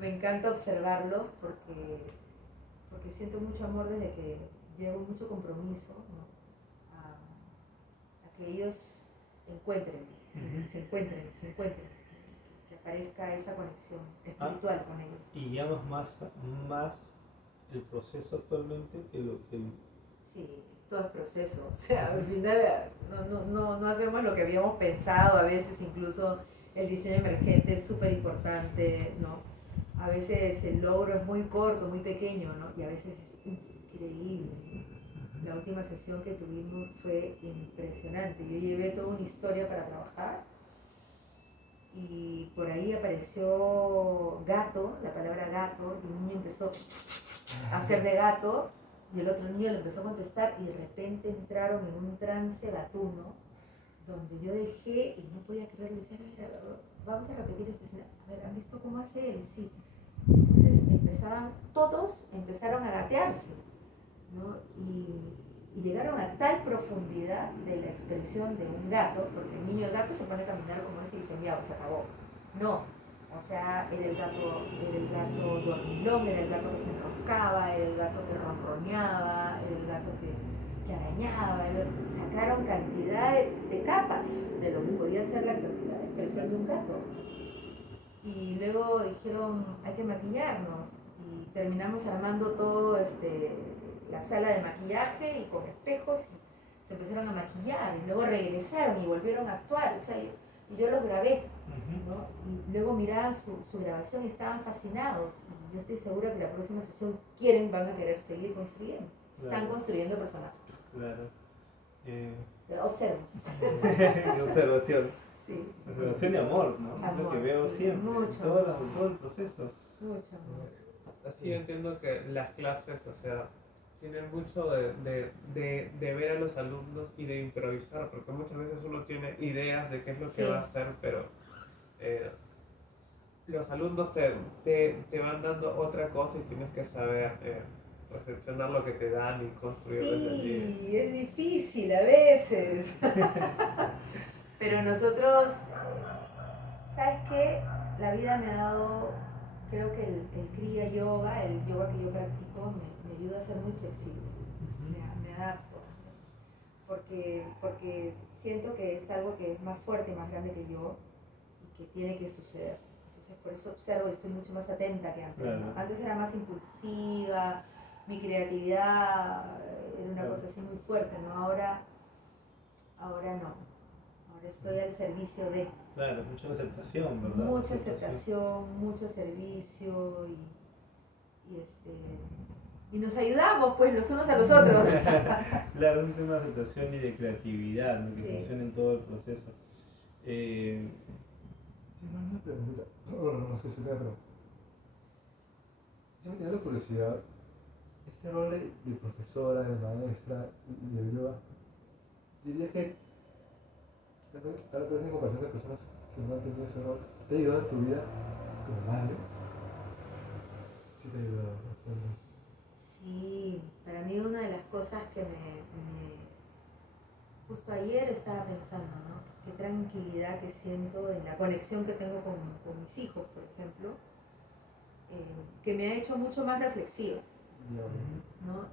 me encanta observarlos porque siento mucho amor desde que llevo mucho compromiso, ¿no? a que ellos se encuentren, que aparezca esa conexión espiritual con ellos. Y llamas más el proceso actualmente que lo que... Sí, es todo el proceso, o sea, al final no hacemos lo que habíamos pensado, a veces incluso el diseño emergente es súper importante, ¿no? A veces el logro es muy corto, muy pequeño, ¿no? Y a veces es increíble. La última sesión que tuvimos fue impresionante. Yo llevé toda una historia para trabajar y por ahí apareció gato, la palabra gato, y un niño empezó a hacer de gato y el otro niño le empezó a contestar y de repente entraron en un trance gatuno donde yo dejé y no podía creerlo. Decía, vamos a repetir esta escena. A ver, ¿han visto cómo hace él? Sí. Entonces todos empezaron a gatearse, ¿no? Y llegaron a tal profundidad de la expresión de un gato, porque el niño, el gato se pone a caminar como este y dice, miau, se acabó. No, o sea, era el gato dormilón, era el gato que se enroscaba, era el gato que ronroneaba, era el gato que arañaba, sacaron cantidad de capas de lo que podía ser la expresión de un gato. Y luego dijeron, hay que maquillarnos, y terminamos armando todo la sala de maquillaje y con espejos y se empezaron a maquillar y luego regresaron y volvieron a actuar, o sea, y yo los grabé, ¿no? Y luego miraban su grabación y estaban fascinados y yo estoy segura que la próxima sesión van a querer seguir construyendo, están construyendo personajes. Claro. Observo. Observación. Sí. Observación y amor, ¿no? Amor, es lo que veo sí, siempre, mucho todo el proceso. Mucho amor. Así yo entiendo que las clases, o sea, tienen mucho de ver a los alumnos y de improvisar, porque muchas veces uno tiene ideas de qué es lo Sí. que va a hacer, pero los alumnos te van dando otra cosa y tienes que saber recepcionar lo que te dan y construir desde allí. Sí, es difícil a veces. Pero nosotros, ¿sabes qué? La vida me ha dado, creo que el Kriya Yoga, el yoga que yo practico, me ayuda a ser muy flexible. Me adapto. Porque siento que es algo que es más fuerte y más grande que yo y que tiene que suceder. Entonces por eso observo y estoy mucho más atenta que antes. Claro. ¿No? Antes era más impulsiva, mi creatividad era una Claro. cosa así muy fuerte, ¿no? Ahora no. Ahora estoy al servicio de Claro, mucha aceptación, ¿verdad? mucha aceptación, mucho servicio y nos ayudamos pues los unos a los otros. Claro, es un tema de aceptación y de creatividad, ¿no? Que Sí. funciona en todo el proceso. Sí, no, una pregunta. Bueno, no sé si era, pero. Sí me tiene la curiosidad. Este rol de profesora, de maestra y de yoga, diría que tal vez en comparación de personas que no han tenido ese rol, ¿te ha ayudado en tu vida como madre? Sí, te ha ayudado bastante. Sí, para mí una de las cosas que justo ayer estaba pensando, ¿no? Qué tranquilidad que siento en la conexión que tengo con mis hijos, por ejemplo, que me ha hecho mucho más reflexiva, ¿no?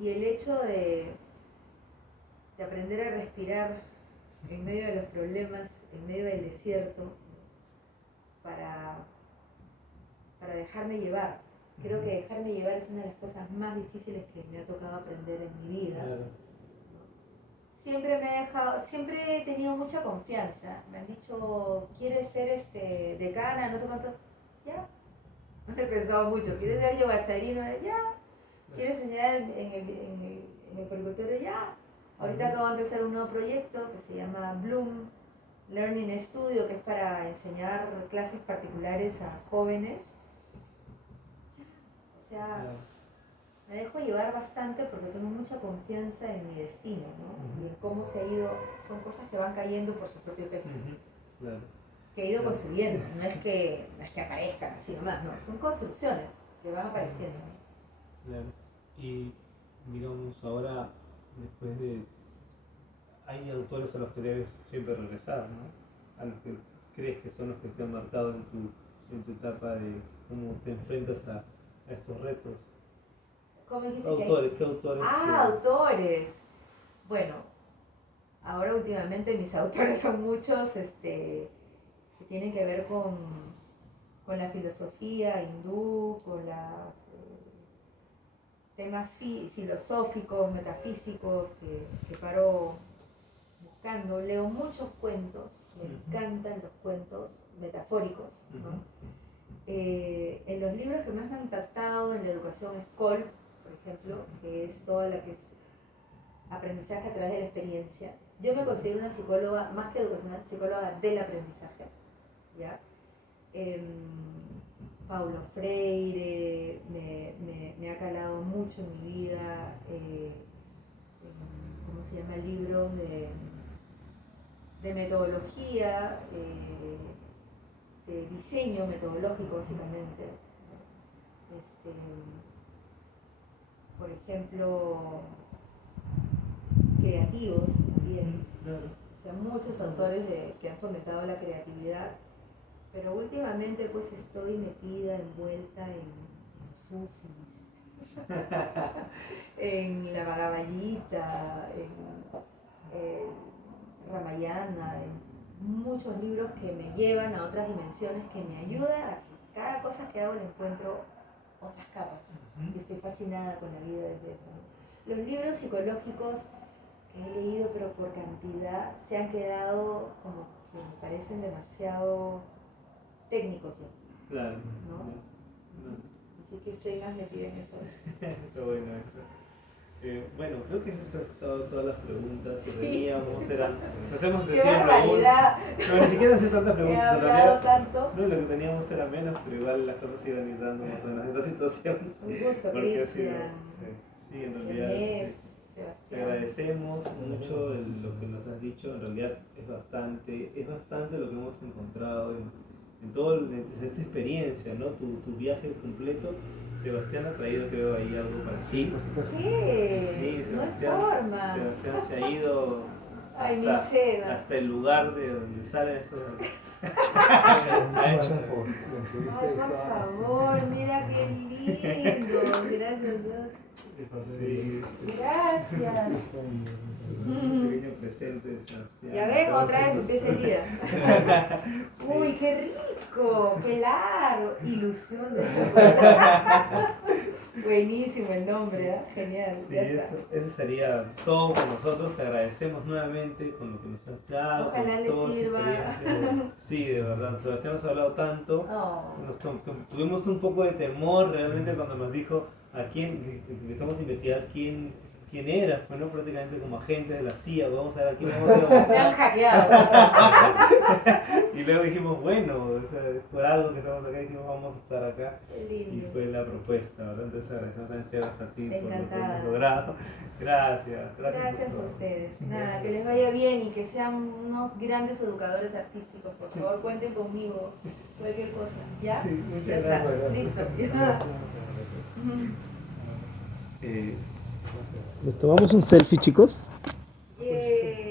Y el hecho de aprender a respirar en medio de los problemas, en medio del desierto, para dejarme llevar. Creo que dejarme llevar es una de las cosas más difíciles que me ha tocado aprender en mi vida. Claro. Siempre he tenido mucha confianza. Me han dicho, ¿quieres ser decana? No sé cuánto. Ya. No lo he pensado mucho. ¿Quieres ser yogachairino? Ya. ¿Quieres enseñar en el pericultorio? Ya. Ahorita acabo de empezar un nuevo proyecto que se llama Bloom Learning Studio, que es para enseñar clases particulares a jóvenes. O sea, Claro. me dejo llevar bastante porque tengo mucha confianza en mi destino, ¿no? Ujú. Y en cómo se ha ido, son cosas que van cayendo por su propio peso, Ujú. Claro. que he ido Claro. construyendo, no es que aparezcan así nomás, no, son construcciones que van apareciendo. Claro. Y digamos, ahora, después de. Hay autores a los que debes siempre regresar, ¿no? A los que crees que son los que te han marcado en tu etapa de cómo te enfrentas a estos retos. ¿Cómo dijiste ¿Qué autores? Autores. Bueno, ahora últimamente mis autores son muchos que tienen que ver con la filosofía hindú, con los temas filosóficos, metafísicos que paro buscando. Leo muchos cuentos, me encantan los cuentos metafóricos, ¿no? En los libros que más me han impactado en la educación es Cole, por ejemplo, que es toda la que es aprendizaje a través de la experiencia. Yo me considero una psicóloga, más que educacional, psicóloga del aprendizaje, ¿ya? Paulo Freire me ha calado mucho en mi vida. ¿Cómo se llama? Libros de metodología, de diseño metodológico básicamente. Por ejemplo, creativos también. Claro. O sea, muchos autores que han fomentado la creatividad, pero últimamente pues estoy metida, envuelta en los sufis, en la Bhagavad Gita, en Ramayana, en muchos libros que me llevan a otras dimensiones, que me ayudan a que cada cosa que hago le encuentro otras capas. Y estoy fascinada con la vida desde eso, ¿no? Los libros psicológicos que he leído, pero por cantidad, se han quedado como que me parecen demasiado técnicos, Claro. ¿no? No, Así que estoy más metida en eso. está bueno eso. Bueno, creo que esas son todas las preguntas que Sí. teníamos. Nos hemos ¡Qué sentido barbaridad! No, ni siquiera hacer tantas He preguntas. En hablado realidad, tanto. no, lo que teníamos era menos, pero igual las cosas iban ir dando más o menos esta situación. Un gusto, Porque ha sido, Cristian. sí, en realidad. Ernest, Te Sebastián. agradecemos mucho lo que nos has dicho. En realidad es bastante lo que hemos encontrado en todo esta experiencia, ¿no? Tu viaje completo. Sebastián ha traído, creo, ahí algo para sí. Por supuesto. ¿Qué? Sí, No hay Sebastián, forma. Sebastián se ha ido Ay, mi hasta, Seba. hasta el lugar de donde salen esos. Ha hecho. Ay, por favor, mira qué lindo. Gracias, Dios. Sí, Gracias. un pequeño presente de Sebastián. Ya ven, otra vez Entonces, empieza el día. Uy, qué rico, qué largo. Ilusión de chocolate. Buenísimo el nombre, ¿eh? Genial. Sí, Ya está. eso sería todo con nosotros. Te agradecemos nuevamente con lo que nos has dado. Ojalá con le toda tu sirva. experiencia. Sí, de verdad. Sebastián nos ha hablado tanto. Oh. Tuvimos un poco de temor realmente cuando nos dijo a quién, empezamos a investigar quién era, pues no prácticamente como agentes de la CIA, vamos a ver a quién vamos a Me han hackeado. Y luego dijimos, bueno, o sea, por algo que estamos acá, dijimos, vamos a estar acá. Qué Y lindo. fue la propuesta, ¿verdad? Entonces agradecemos también Sebas, a ti por lo que Encantada. hemos logrado. Gracias. Gracias por a todo. ustedes. Nada, que les vaya bien y que sean unos grandes educadores artísticos. Por favor, cuenten conmigo. Cualquier cosa. ¿Ya? Sí, muchas Ya gracias. está. Listo. ¿Nos tomamos un selfie, chicos?